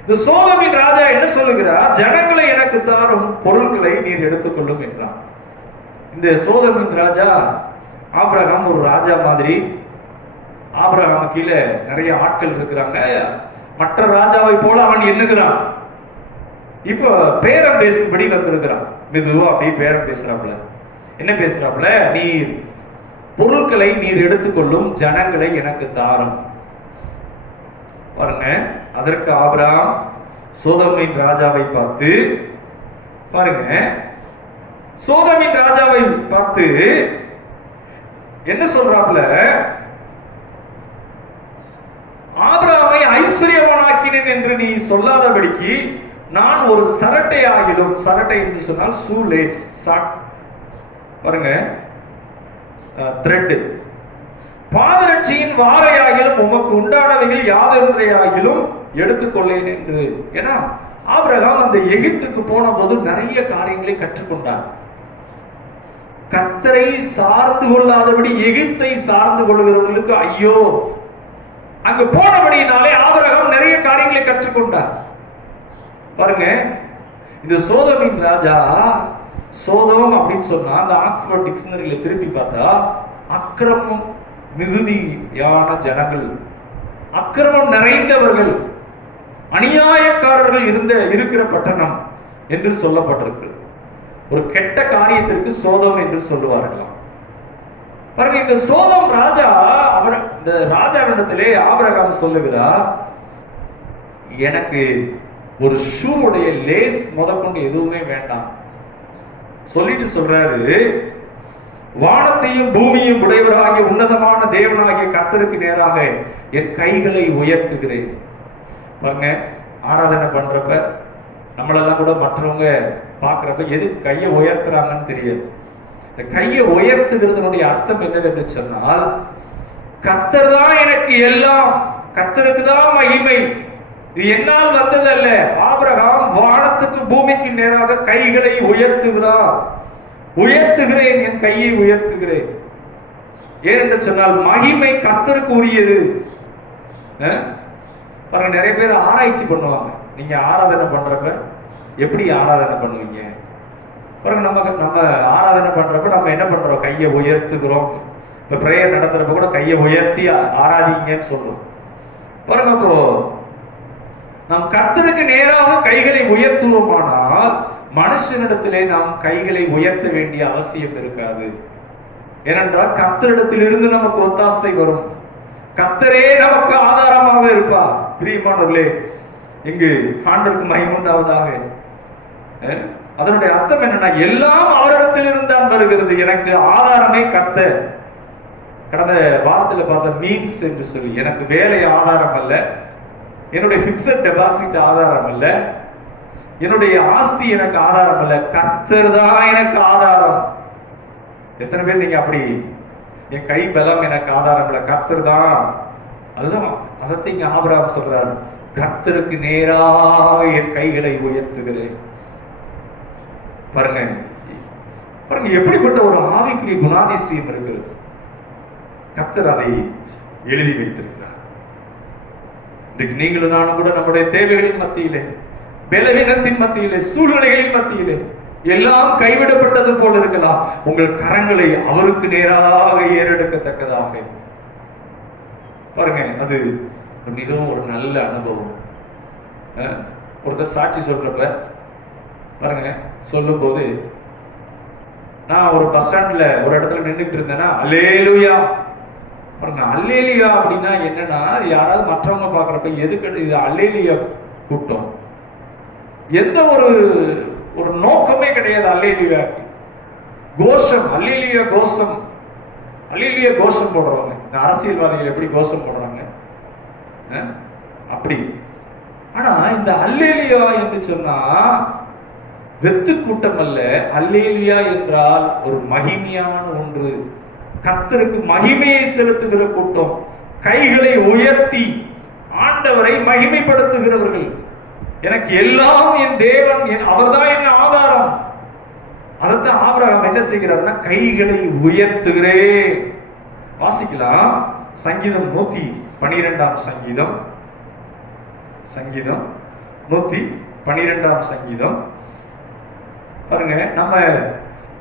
இந்த சோதோமின் ராஜா என்ன சொல்லுகிறார்? ஜனங்களை எனக்கு தாரும், பொருட்களை நீர் எடுத்துக்கொள்ளும் என்றான். இந்த சோதோமின் ராஜா ஆபிரகாம் ஒரு ராஜா மாதிரி. ஆபிரகாம் கீழே நிறைய ஆட்கள் இருக்கிறாங்க. மற்ற ராஜாவை போல அவன் எண்ணுகிறான். இப்போ பேரம் பேசும்படி வந்திருக்கிறான். மெதுவா அப்படியே பேரம் பேசுறாப்புல. என்ன பேசுறாப்புல? நீர் பொருட்களை நீர் எடுத்துக்கொள்ளும், ஜனங்களை எனக்கு தாரும். பாருங்க, அதற்கு ஆபிரகாம் சோதோமின் ராஜாவை பார்த்து, பாருங்க, சோதோமின் ராஜாவை பார்த்து என்ன சொல்றாப்புல? ஆபிரகாமை ஐஸ்வர்யவானாக்கினேன் என்று நீ சொல்லாதபடிக்கு நான் ஒரு சரட்டை ஆகிலும், சரட்டை என்று சொன்னால் சூலேஸ், பாருங்க, த்ரெட், பாதரட்சியின் வாரையாகிலும் உமக்கு உண்டானவைகள் யாதொன்றையாகிலும் எடுத்துக்கொள்ளேன் என்று. ஏன்னா ஆபிரகாம் அந்த எகிப்துக்கு போன போது நிறைய காரியங்களை கற்றுக்கொண்டார். கர்த்தரை சார்ந்து கொள்ளாதபடி எகிப்தை சார்ந்து கொள்கிறவர்களுக்கு ஐயோ. அங்கு போனபடியினாலே ஆபிரகாம் நிறைய காரியங்களை கற்றுக்கொண்டார். பாருங்க, இந்த சோதோமின் ராஜா, சோதோம் அப்படின்னு சொன்னா அந்த ஆக்ஸ்போர்ட் டிக்ஷனரியில திருப்பி பார்த்தா அக்கிரமம் மிகுதியான ஜனங்கள், அக்கிரமம் நிறைந்தவர்கள், அநியாயக்காரர்கள் இருக்கிற பட்டணம் என்று சொல்லப்பட்டிருக்கு. ஒரு கெட்ட காரியத்திற்கு சோதம் என்று சொல்லுவார்களாம். பாருங்க, இந்த சோதம் ராஜா, அவர் இந்த ராஜாவிடத்திலே ஆபிரகாம் சொல்லுகிறார், எனக்கு ஒரு ஷூவுடைய லேஸ் முதற்கொண்டு எதுவுமே வேண்டாம் சொல்லிட்டு சொல்றாரு, வானத்தையும் பூமியும் உடையவராகிய உன்னதமான தேவனாகிய கர்த்தருக்கு நேராக என் கைகளை உயர்த்துகிறேன். பாருங்க, ஆராதனை பண்றப்ப நம்மளெல்லாம் கூட மற்றவங்க பார்க்கிறப்ப எது கையை உயர்த்துறாங்கன்னு தெரியாது. இந்த கையை உயர்த்துகிறதனுடைய அர்த்தம் என்னவென்று சொன்னால், கர்த்தர் தான் எனக்கு எல்லாம், கர்த்தருக்கு தான் மகிமை, இது என்னால் வந்ததல்ல. ஆபிரகாம் வானத்துக்கு பூமிக்கு நேராக கைகளை உயர்த்துகிறார். உயர்த்துகிறேன், என் கையை உயர்த்துகிறேன். ஏனென்று சொன்னால் மகிமை கர்த்தருக்கு உரியது. பாருங்க, நிறைய பேர் ஆராய்ச்சி பண்ணுவாங்க. நீங்க ஆராதனை பண்றப்ப எப்படி ஆராதனை பண்ணுவீங்க? பாருங்க, நம்ம ஆராதனை பண்றப்ப நம்ம என்ன பண்றோம்? கையை உயர்த்துகிறோம். இப்ப பிரேயர் நடத்துறப்ப கூட கையை உயர்த்தி ஆராதிங்கன்னு சொல்றோம். பாருங்க, அப்போ நாம் கர்த்தருக்கு நேராக கைகளை உயர்த்துவோமானால் மனுஷனிடத்திலே நாம் கைகளை உயர்த்த வேண்டிய அவசியம் இருக்காது. ஏனென்றால் கர்த்தரிடத்திலிருந்து நமக்கு ஒத்தாசை வரும். கர்த்தரே நமக்கு ஆதாரமாக இருப்பார். பிரியமானவர்களே, இங்கு ஆண்டவருக்கு மகிமையுண்டாவதாக. அதனுடைய அர்த்தம் என்னன்னா, எல்லாம் அவரிடத்தில் இருந்தான் வருகிறது. எனக்கு ஆதாரமே கர்த்தர். கடந்த வாரத்துல பார்த்த மீன்ஸ் என்று சொல்லி, எனக்கு வேலை ஆதாரம் அல்ல, என்னுடைய பிக்சட் டெபாசிட் ஆதாரம் அல்ல, என்னுடைய ஆஸ்தி எனக்கு ஆதாரம் அல்ல, கர்த்தர் தான் எனக்கு ஆதாரம். எத்தனை பேர் நீங்க அப்படி, என் கை பலம் எனக்கு ஆதாரம் இல்ல, கர்த்தர் தான். அதுதான் அதத்தை இங்க ஆபிரகாம் சொல்றாரு, கர்த்தருக்கு நேராக என் கைகளை உயர்த்துகிறேன். பாருங்க பாருங்க எப்படிப்பட்ட ஒரு ஆவிக்குரிய குணாதிசயம் இருக்கிறது. கர்த்தர் அதை எழுதி வைத்திருக்கிறார். இன்றைக்கு நீங்களும் நானும் கூட நம்முடைய தேவைகளின் மத்தியிலே, பலவீனத்தின் மத்தியிலே, சூழ்நிலைகளின் மத்தியிலே எல்லாம் கைவிடப்பட்டது போல இருக்கலாம். உங்கள் கரங்களை அவருக்கு நேராக ஏறெடுக்கத்தக்கதாக பாருங்க. அது மிகவும் ஒரு நல்ல அனுபவம். ஒருத்தர் சாட்சி சொல்றப்ப பாருங்க, சொல்லும் போது நான் ஒரு பஸ் ஸ்டாண்ட்ல ஒரு இடத்துல நின்றுட்டு இருந்தேன்னா, அல்லேலூயா பாருங்க. அல்லேலூயா அப்படின்னா என்னன்னா, யாராவது மற்றவங்க பாக்குறப்ப எதுக்கு இது அல்லேலூயா கூட்டம், எந்த ஒரு நோக்கமே கிடையாது. அல்லேலூயா கோஷம், அல்லேலூயா கோஷம், அல்லேலூயா கோஷம் போடுறவங்க. இந்த அரசியல்வாதிகள் எப்படி கோஷம் போடுறாங்க அப்படி. ஆனா இந்த அல்லேலூயா என்று சொன்னா வெத்து கூட்டம் அல்ல. அல்லேலூயா என்றால் ஒரு மகிமையான ஒன்று, கர்த்தருக்கு மகிமையை செலுத்துகிற கூட்டம், கைகளை உயர்த்தி ஆண்டவரை மகிமைப்படுத்துகிறவர்கள். எனக்கு எல்லாம் என் தேவன், அவர்தான் என் ஆதாரம். அதைத்தான் ஆபிரகாம் என்ன செய்கிறார்னா, கைகளை உயர்த்துகிறேன். வாசிக்கலாம் சங்கீதம் 112 சங்கீதம், சங்கீதம் 112 சங்கீதம். பாருங்க, நம்ம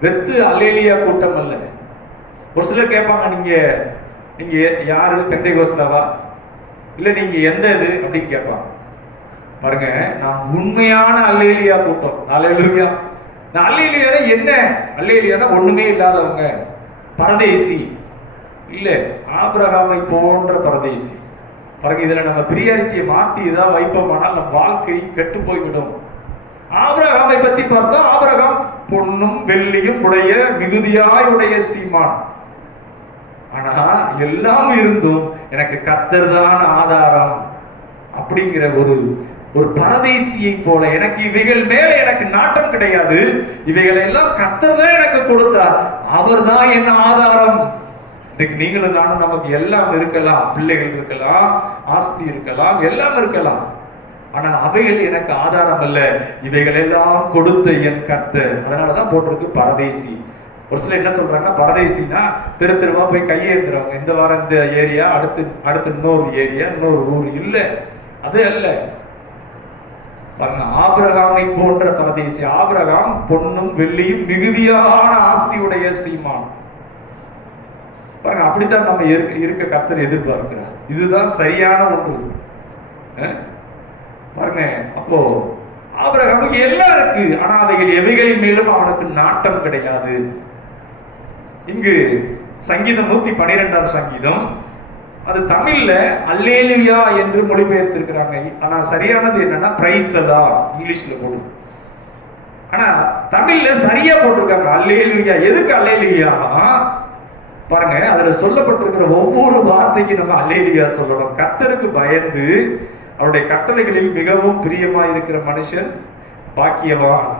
வெத்து அல்லேலூயா கூட்டம் அல்ல. ஒரு சிலர் கேட்பாங்க, நீங்க யாரு, பெந்தேகோஸ்தாவா இல்ல நீங்க எந்த இது அப்படின்னு கேட்பாங்க. பாருங்க, நான் உண்மையான அல்லேலூயா கூட்டம். அல்லேலூயா, நான் அல்லேலூயா என்ன, அல்லேலூயா ஒண்ணுமே இல்லாதவங்க, பரதேசி இல்ல, ஆபிரகாமை போன்ற பரதேசி. பாருங்க, இதுல நம்ம பிரியாரிட்டியை மாத்தி ஏதாவது வைப்போமானால் நம் வாழ்க்கை கெட்டு போய்விடும். ஆபிரகாமை பத்தி பார்த்தா, ஆபிரகாம் பொன்னும் வெள்ளியும் உடைய மிகுதியாய் உடைய சீமான். ஆனா எல்லாம் இருந்தும் எனக்கு கர்த்தர் தான் ஆதாரம் அப்படிங்கிற ஒரு பரதேசியை போல, எனக்கு இவைகள் மேல எனக்கு நாட்டம் கிடையாது, இவைகள் எல்லாம் கர்த்தர் தான் எனக்கு கொடுத்தார், அவர் தான் என் ஆதாரம். இன்னைக்கு நீங்களும் நானும் நமக்கு எல்லாம் இருக்கலாம், பிள்ளைகள் இருக்கலாம், ஆஸ்தி இருக்கலாம், எல்லாம் இருக்கலாம். ஆனால் அவைகள் எனக்கு ஆதாரம் அல்ல, இவைகள் எல்லாம் கொடுத்த என் கர்த்தர். அதனாலதான் போட்டிருக்கு பரதேசி. ஒரு சில என்ன சொல்றாங்கன்னா, பரதேசினா தெரு தெருவா போய் கையேந்துறவங்க. இந்த வாரம் இந்த ஏரியா, அடுத்து இன்னொரு ஏரியா, இன்னொரு ஊர் இல்ல, அது அல்ல. பாருங்க, ஆபிரகாமை போன்ற பரதேசி. ஆபிரகாம் பொன்னும் வெள்ளியும் மிகுதியான ஆஸ்தியுடைய சீமான். பாருங்க, அப்படித்தான் நம்ம இருக்க கர்த்தர் எதிர்பார்க்கிறார். இதுதான் சரியான ஒன்று. பாருங்க, அப்போ ஆபிரகாமுக்கு எல்லாம் இருக்கு, ஆனா அவைகள் எவைகளின் மேலும் அவனுக்கு நாட்டம் கிடையாது. இங்கு சங்கீதம் 112 சங்கீதம், அது தமிழ்ல அல்லேலூயா என்று மொழிபெயர்த்திருக்கிறாங்க. ஆனா சரியானது என்னன்னா பிரைஸ் எல்லாம் இங்கிலீஷ்ல போடும். ஆனா தமிழ்ல சரியா போட்டிருக்காங்க அல்லேலூயா. எதுக்கு அல்லேலூயா? பாருங்க, அதுல சொல்லப்பட்டிருக்கிற ஒவ்வொரு வார்த்தைக்கு நம்ம அல்லேலூயா சொல்லணும். கர்த்தருக்கு பயந்து அவருடைய கட்டளைகளில் மிகவும் பிரியமா இருக்கிற மனுஷன் பாக்கியவான்.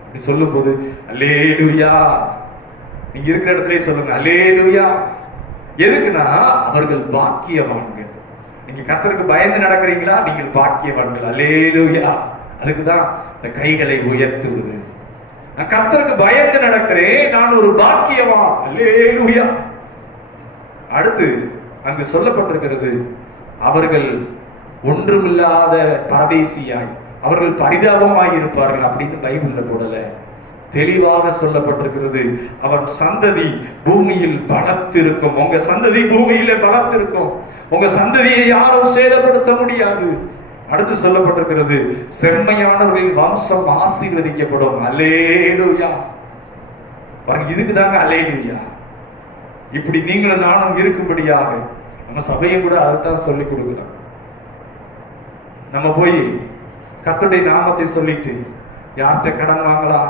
அப்படி சொல்லும் போது அல்லேலூயா, நீங்க இருக்கிற இடத்துல சொல்லுங்க அல்லேலூயா. எதுக்குன்னா அவர்கள் பாக்கியவான்கள். நீங்க கர்த்தருக்கு பயந்து நடக்கிறீங்களா, நீங்கள் பாக்கியவான்கள். அல்லேலூயா. அதுக்குதான் இந்த கைகளை உயர்த்துவது. நான் கர்த்தருக்கு பயந்து நடக்கிறேன், நான் ஒரு பாக்கியவான். அல்லேலூயா. அடுத்து அங்கு சொல்லப்பட்டிருக்கிறது, அவர்கள் ஒன்றுமில்லாத பரதேசியாய், அவர்கள் பரிதாபமாய் இருப்பார்கள் அப்படின்னு பைபிள்ல போடல. தெளிவாக சொல்லப்பட்டிருக்கிறது, அவன் சந்ததி பூமியில் பலத்திருக்கும். உங்க சந்ததி பூமியில பலத்திருக்கும். உங்க சந்ததியை யாரும் சேதப்படுத்த முடியாது. அடுத்து சொல்லப்பட்டிருக்கிறது, செம்மையானவர்களின் வம்சம் ஆசீர்வதிக்கப்படும். அல்லேலூயா. பாருங்க, இதுக்கு தாங்க அல்லேலூயா. இப்படி நீங்களும் நானும் இருக்கும்படியாக நம்ம சபையும் கூட அதைத்தான் சொல்லி கொடுக்கிறோம். நம்ம போய் கர்த்தருடைய நாமத்தை சொல்லிட்டு யார்கிட்ட கடன் வாங்கலாம்,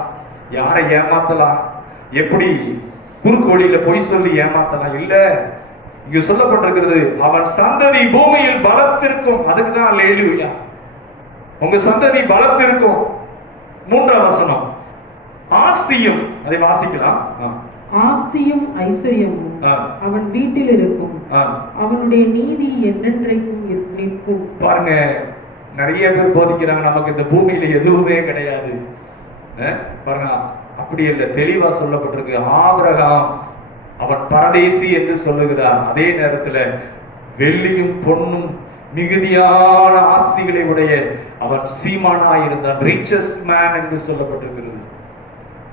யாரை ஏமாத்தலாம், எப்படி குறுக்கு வழியில பொய் சொல்லி ஏமாத்தலாம் இல்ல. இங்கு சொல்லப்பட்டிருக்கிறது, அவன் சந்ததி பூமியில் பலத்திருக்கும். அதுக்குதான் அல்லேலூயா. உங்க சந்ததி பலத்திருக்கும். 3ஆம் வசனம், ஆஸ்தியும், அதை வாசிக்கலாம். ஆஸ்தியும் ஐஸ்வர்யமும் அவன் வீட்டில் இருக்கும், அவனுடைய நீதி என்றென்றைக்கும் நிற்கும். பாருங்க, நிறைய பேர் போதிக்கிறாங்க நமக்கு இந்த பூமியில எதுவுமே கிடையாது. பாருங்க, அப்படி இல்லை, தெளிவா சொல்லப்பட்டிருக்கு. ஆபிரகாம் அவன் பரதேசி என்று சொல்லுகிறார். அதே நேரத்துல வெள்ளியும் பொன்னும் மிகுதியான ஆஸ்திகளை உடைய அவன் சீமானாய் இருந்தான். ரிச்சஸ்ட் மேன் என்று சொல்லப்பட்டிருக்கிறது.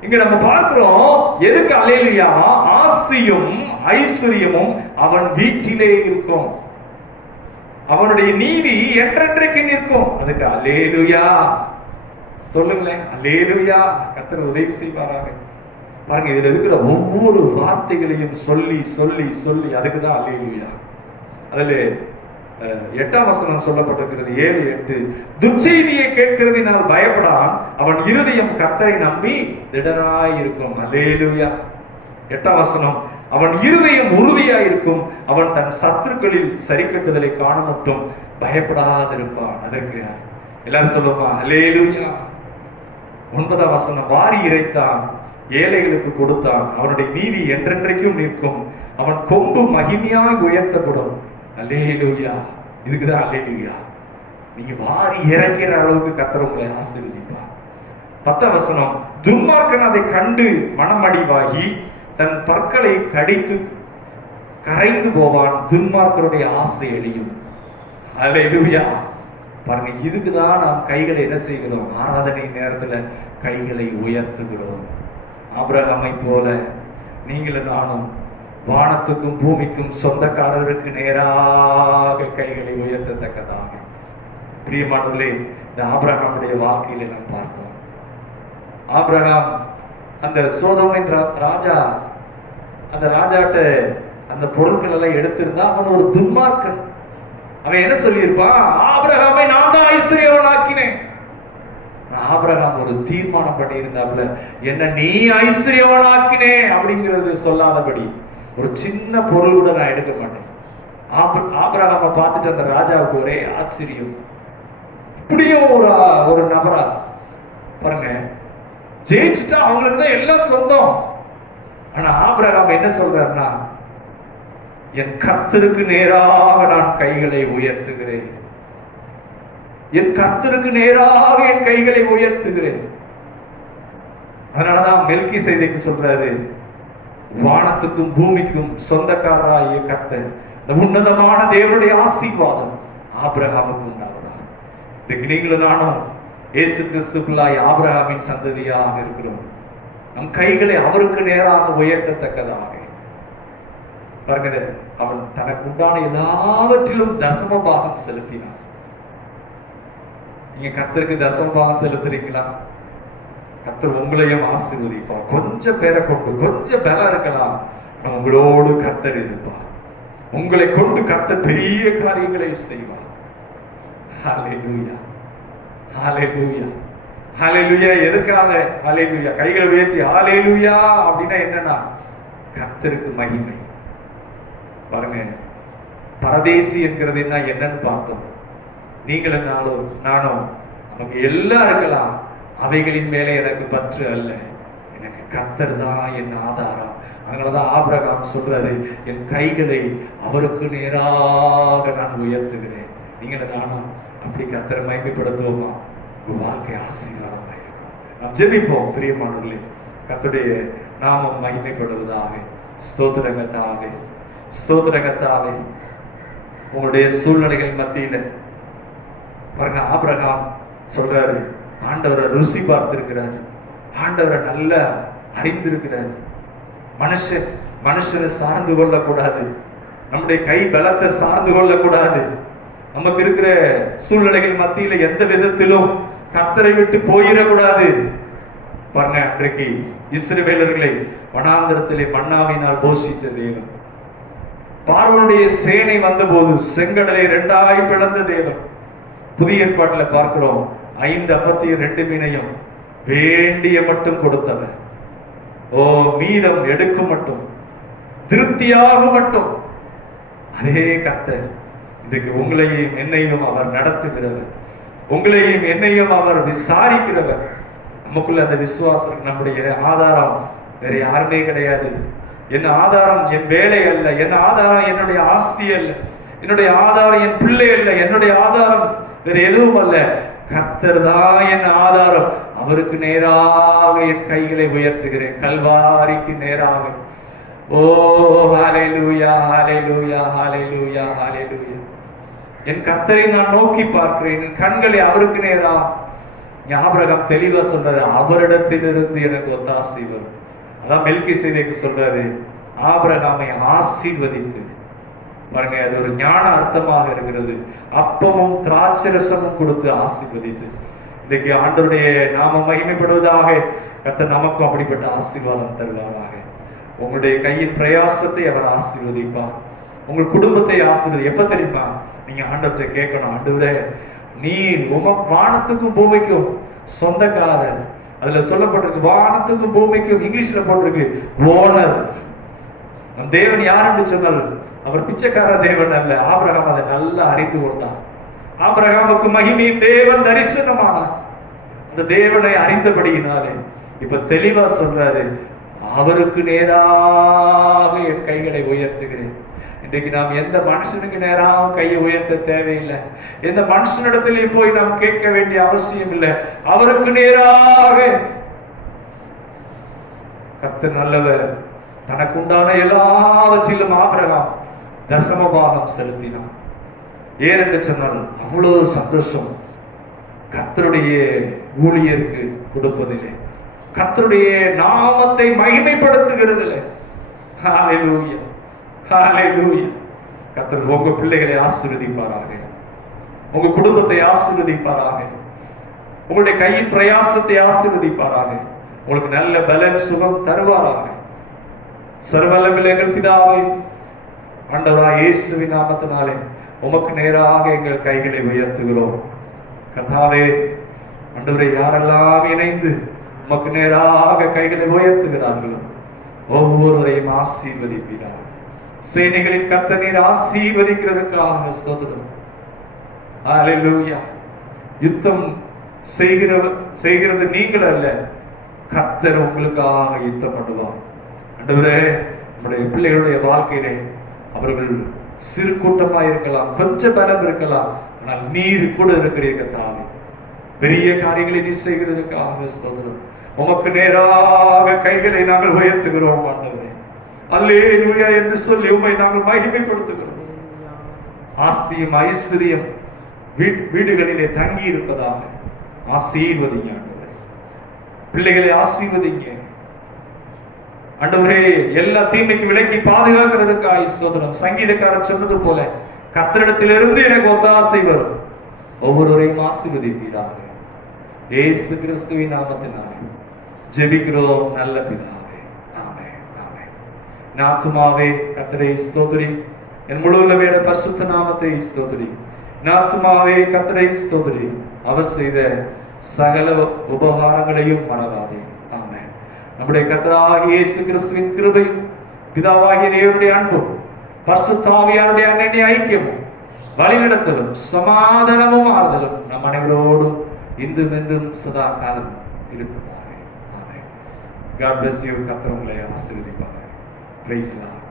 இங்க நம்ம பார்க்கிறோம், எதுக்கு அல்லேலூயா? ஆஸ்தியும் ஐஸ்வர்யமும் அவன் வீட்டிலே இருக்கும், அவனுடைய நீதி என்றென்றைக்கு நிற்கும். அதுக்கு அல்லேலூயா சொல்லுங்களேன். அல்லேலூயா. கர்த்தர் உதவி செய்வாராக. பாருங்க, இதுல இருக்கிற ஒவ்வொரு வார்த்தைகளையும் சொல்லி சொல்லி சொல்லி அதுக்குதான் அல்லேலூயா. அதுல 8ஆம் வசனம் சொல்லப்பட்டிருக்கிறது, 7, 8. துர்ச்செய்தியை கேட்கிறதினால் பயப்படான், அவன் இருதயம் கர்த்தரை நம்பி திடராய் இருக்கும். அல்லேலூயா. 8ஆம் வசனம், அவன் இருதயம் உறுதியாய் இருக்கும், அவன் தன் சத்துருக்களில் சரி கட்டுதலை காண மட்டும் பயப்படாதிருப்பான். அதற்கு எல்லாரும் சொல்லுமா அல்லேலூயா. 9ஆம் வசனம், வாரி இறைத்தான், ஏழைகளுக்கு கொடுத்தான், அவனுடைய நீதி என்றென்றைக்கும் நிற்கும், அவன் கொம்பு மகிமையாய் உயர்த்தப்படும். அல்லேலூயா. இதுக்குதான் அல்லேலூயா. நீங்க வாரி இறக்கிற அளவுக்கு கர்த்தர் உங்களை ஆசீர்வதிப்பார். 10ஆம் வசனம், துன்மார்க்கன் அதை கண்டு மனமடிவாகி தன் பற்களை கடித்து கரைந்து போவான், துன்மார்க்கருடைய ஆசை எளியும். அல்லேலூயா. பாருங்க, இதுக்குதான் நாம் கைகளை என்ன செய்கிறோம்? ஆராதனை நேரத்துல கைகளை உயர்த்துகிறோம். ஆபிரகாமை போல நீங்களும் நானும் வானத்துக்கும் பூமிக்கும் சொந்தக்காரருக்கு நேராக கைகளை உயர்த்தத்தக்கதாக. பிரியமானவர்களே, இந்த ஆபிரகாமுடைய வாழ்க்கையில நாம் பார்த்தோம். ஆபிரகாம் அந்த சோதோமின் ராஜா, அந்த ராஜாட்ட அந்த பொருட்கள் எல்லாம் எடுத்திருந்தா அவன் ஒரு துன்மார்க்கன். அவன் என்ன சொல்லியிருப்பான்? ஆபிரகாமை நான் தான் ஐஸ்வர்யவனாக்கினேன். ஆபிரகாம் ஒரு தீர்மானம் பண்ணி இருந்தாப்புல, என்ன நீ ஐஸ்வர்யவனாக்கினே அப்படிங்கிறது சொல்லாதபடி ஒரு சின்ன பொருள் கூட நான் எடுக்க மாட்டேன். ஆபிரகாமை பார்த்துட்டு அந்த ராஜாவுக்கு ஒரே ஆச்சரியம். இப்படியும் ஒரு நபரா பாருங்க, ஜெயிச்சுட்டா அவங்களுக்கு தான் எல்லாம் சொந்தம். ஆனா ஆபிரகாம் என்ன சொல்றாருன்னா, என் கர்த்தருக்கு நேராக நான் கைகளை உயர்த்துகிறேன், என் கர்த்தருக்கு நேராக என் கைகளை உயர்த்துகிறேன். அதனாலதான் மெல்கிசேதேக்கு சொல்றாரு, வானத்துக்கும் பூமிக்கும் சொந்தக்காரராகிய கர்த்தர், இந்த உன்னதமான தேவனுடைய ஆசீர்வாதம் ஆபிரகாமுக்கு உண்டாவதா. இன்னைக்கு நீங்களும் நானும் இயேசு கிறிஸ்துக்குள்ளாய் ஆபிரகாமின் சந்ததியாக இருக்கிறோம். நம் கைகளை அவருக்கு நேராக உயர்த்தத்தக்கதாக. பாருங்க, அவன் தனக்கு உண்டான எல்லாவற்றிலும் தசம பாகம் செலுத்தினான். நீங்க கர்த்தருக்கு தசம பாகம் செலுத்துறீங்களா? கர்த்தர் உங்களையும் ஆசீர்வதிப்பார். கொஞ்சம் பேரை கொண்டு கொஞ்சம் பலம் இருக்கலாம், உங்களோடு கர்த்தர் இருப்பார். உங்களை கொண்டு கர்த்தர் பெரிய காரியங்களை செய்வார். ஹல்லேலூயா, ஹல்லேலூயா, ஹல்லேலூயா. எதுக்காக ஹல்லேலூயா? கைகளை உயர்த்தி ஹல்லேலூயா அப்படின்னா என்னன்னா, கர்த்தருக்கு மகிமை. பாருங்க, பரதேசி என்கிறது என்னன்னு பார்த்தோம். நீங்களும் நானும் நமக்கு எல்லாம் இருக்கலாம், அவைகளின் மேலே எனக்கு பற்று அல்ல, எனக்கு கர்த்தர் தான் என் ஆதாரம். அதனாலதான் ஆபிரகாம் சொல்றாரு, என் கைகளை அவருக்கு நேராக நான் உயர்த்துகிறேன். நீங்களும் நானும் அப்படி கர்த்தரை மகிமைப்படுத்துவோமா? உங்க வாழ்க்கை ஆசீர்வாதமாக இருக்கும். நாம் ஜெபிப்போம். பிரியமானவர்களே, கர்த்தருடைய நாமம் மகிமைப்படுவதாக. ஸ்தோத்திரங்கத்தாவே, ஸ்தோத்திரங்கத்தாவே. உங்களுடைய சூழ்நிலைகள் மத்தியில பாருங்க, ஆபிரகாம் சொல்றாரு, ஆண்டவரை ருசி பார்த்திருக்கிறார், ஆண்டவரை நல்லா அறிந்திருக்கிறார். மனுஷரை சார்ந்து கொள்ளக்கூடாது, நம்முடைய கை பலத்தை சார்ந்து கொள்ளக்கூடாது. நமக்கு இருக்கிற சூழ்நிலைகள் மத்தியில எந்த விதத்திலும் கர்த்தரை விட்டு போயிடக்கூடாது. பாருங்க, அன்றைக்கு இஸ்ரவேலர்களை வனாந்தரத்திலே மன்னாவினால் போஷித்த தேவன், பார்வோனுடைய சேனை வந்த போது செங்கடலை 2ஆய் பிளந்த தேவன். புதிய ஏற்பாட்டில் பார்க்கிறோம், 5 அப்பத்தையும் 2 மீனையும் வேண்டிய மட்டும் கொடுத்தவர். மீதம் எடுக்கும் மட்டும், திருப்தியாக மட்டும் அதே கர்த்தர் இன்றைக்கு உங்களையும் என்னையும் அவர் நடத்துகிறவர், உங்களையும் என்னையும் அவர் விசாரிக்கிறவர். நமக்குள்ள அந்த விசுவாசம், நம்முடைய ஆதாரம் வேற யாருமே கிடையாது. என் ஆதாரம் என் வேலை அல்ல, என் ஆதாரம் என்னுடைய ஆஸ்தி அல்ல, என்னுடைய ஆதாரம் என் பிள்ளை அல்ல, என்னுடைய ஆதாரம் வேற எதுவும் அல்ல. கர்த்தர் தான் என் ஆதாரம். அவருக்கு நேராக என் கைகளை உயர்த்துகிறேன், கல்வாரிக்கு நேராக. ஓ ஹல்லேலூயா, ஹல்லேலூயா, ஹல்லேலூயா, ஹல்லேலூயா. என் கர்த்தரை நான் நோக்கி பார்க்கிறேன், என் கண்களை அவருக்கு நேரா. ஆபிரகாம் தெளிவா சொல்றாரு, அவரிடத்திலிருந்து எனக்கு ஒத்தாசை வரும். அதான் மெல்கிசேதேக்கு சொல்றாரு, ஆபிரகாமை ஆசீர்வதித்து. பாருங்க, அது ஒரு ஞான அர்த்தமாக இருக்கிறது. அப்பமும் திராட்சரசமும் கொடுத்து ஆசீர்வதித்து. இன்னைக்கு ஆண்டவருடைய நாம மகிமைப்படுவதாக. கர்த்தர் நமக்கும் அப்படிப்பட்ட ஆசீர்வாதம் தருவாராக. உங்களுடைய கையின் பிரயாசத்தை அவர் ஆசீர்வதிப்பார். உங்கள் குடும்பத்தை ஆசீர்வதி. எப்ப தெரியுமா? நீங்க ஆண்டவரை கேட்கணும், ஆண்டவரே நீர் வானத்துக்கும் பூமிக்கும் சொந்தக்காரர். அதுல சொல்லப்பட்டிருக்கு, வானத்துக்கும் பூமிக்கும், இங்கிலீஷ்ல போட்டிருக்கு ஓனர். நம் தேவன் யார் என்று சொன்னால் அவர் பிச்சைக்கார தேவன் அல்ல. ஆபிரகாம் அதை நல்லா அறிந்து கொண்டார். ஆபிரகாமுக்கு மகிமையின் தேவன் தரிசனமானார். அந்த தேவனை அறிந்தபடியினாலே இப்ப தெளிவா சொல்றாரு, அவருக்கு நேராக என் கைகளை உயர்த்துகிறேன். இன்றைக்கு நாம் எந்த மனுஷனுக்கு நேராக கையை உயர்த்த தேவையில்லை. எந்த மனுஷனிடத்திலே போய் நாம் கேட்க வேண்டிய அவசியம் இல்லை. அவருக்கு நேராக. கர்த்தர் நல்லவர். தனக்கு உண்டான எல்லாவற்றிலும் ஆபிரகாம் தசமபாகம் செலுத்தினான். ஏனென்று சொன்னால் அவ்வளவு சந்தோஷம் கர்த்தருடைய ஊழியருக்கு கொடுப்பதில்லை, கர்த்தருடைய நாமத்தை மகிமைப்படுத்துகிறதில்லை. ஹல்லேலூயா, ஹல்லேலூயா. கர்த்தர் உங்க பிள்ளைகளை ஆசீர்வதிப்பாராக, உங்க குடும்பத்தை ஆசீர்வதிப்பாராக, உங்களுடைய கையின் பிரயாசத்தை ஆசீர்வதிப்பாராக, உங்களுக்கு நல்ல பலன் சுகம் தருவாராக. சர்வவல்லமையுள்ள எங்கள் பிதாவே, ஆண்டவராகிய இயேசுவின் நாமத்தினாலே உமக்கு நேராக எங்கள் கைகளை உயர்த்துகிறோம். கர்த்தாவே, ஆண்டவரே, யாரெல்லாம் இணைந்து உமக்கு நேராக கைகளை உயர்த்துகிறார்களோ ஒவ்வொருவரையும் ஆசீர்வதிப்பீராக. சேனைகளின் கர்த்தர் நீர் ஆசீர்வதிக்கிறதுக்காக ஸ்தோத்திரம். ஹல்லேலூயா. யுத்தம் செய்கிறது நீங்கள் அல்ல, கர்த்தர் உங்களுக்காக யுத்தம் பண்ணுவார். ஆண்டவரே, நம்முடைய பிள்ளைகளுடைய வாழ்க்கையிலே அவர்கள் சிறு கூட்டமாக இருக்கலாம், கொஞ்சம் பலம் இருக்கலாம், ஆனால் நீர் கூட இருக்கிறீர்கள் தாவே. பெரிய காரியங்களை நீ செய்கிறதுக்காக ஸ்தோத்திரம். உமக்கு நேராக கைகளை நாங்கள் உயர்த்துகிறோம் ஆண்டவரே. அல்லேலூயா என்று சொல்லி உம்மை நாங்கள் மகிமைப்படுத்துகிறோம். ஆஸ்தியும் ஐஸ்வர்யம் வீடுகளிலே தங்கி இருப்பதாக ஆசீர்வதிங்க ஆண்டவரே. பிள்ளைகளை ஆசீர்வதிங்க ஆண்டவரே. எல்லா தீமைக்கு விலக்கி பாதுகாக்கிறதுக்காக ஸ்தோத்திரம். சங்கீதக்காரர் சொன்னது போல கர்த்தரிடத்திலிருந்து எனக்கு ஒத்தாசை வரும். ஒவ்வொருவரையும் ஆசீர்வதிப்பீராக. இயேசு கிறிஸ்துவின் நாமத்தினாலே ஜெபிக்கிறோம் நல்ல பிதாவே. ஆமென், ஆமென். என் ஆத்துமாவே கர்த்தரை ஸ்தோத்திரி, என் முழு உள்ளமையோட பரிசுத்த நாமத்தை ஸ்தோத்திரி. என் ஆத்துமாவே கர்த்தரை ஸ்தோத்திரி, அவர் செய்த சகல உபகாரங்களையும் மறவாதே. ஆமென். நம்முடைய கர்த்தராகிய இயேசு கிறிஸ்துவின் கிருபையும் பிதாவாகிய தேவனுடைய அன்பும் பரிசுத்த ஆவியாருடைய அன்னைய ஐக்கியமும் வழிநடத்தலும் சமாதானமும் ஆறுதலும் நம் அனைவரோடும் இன்றும் என்றும் சதா காலம் இருப்பதாக. ஆமென். God bless you. கர்த்தர் உங்களை ஆசீர்வதிப்பார். Praise the Lord.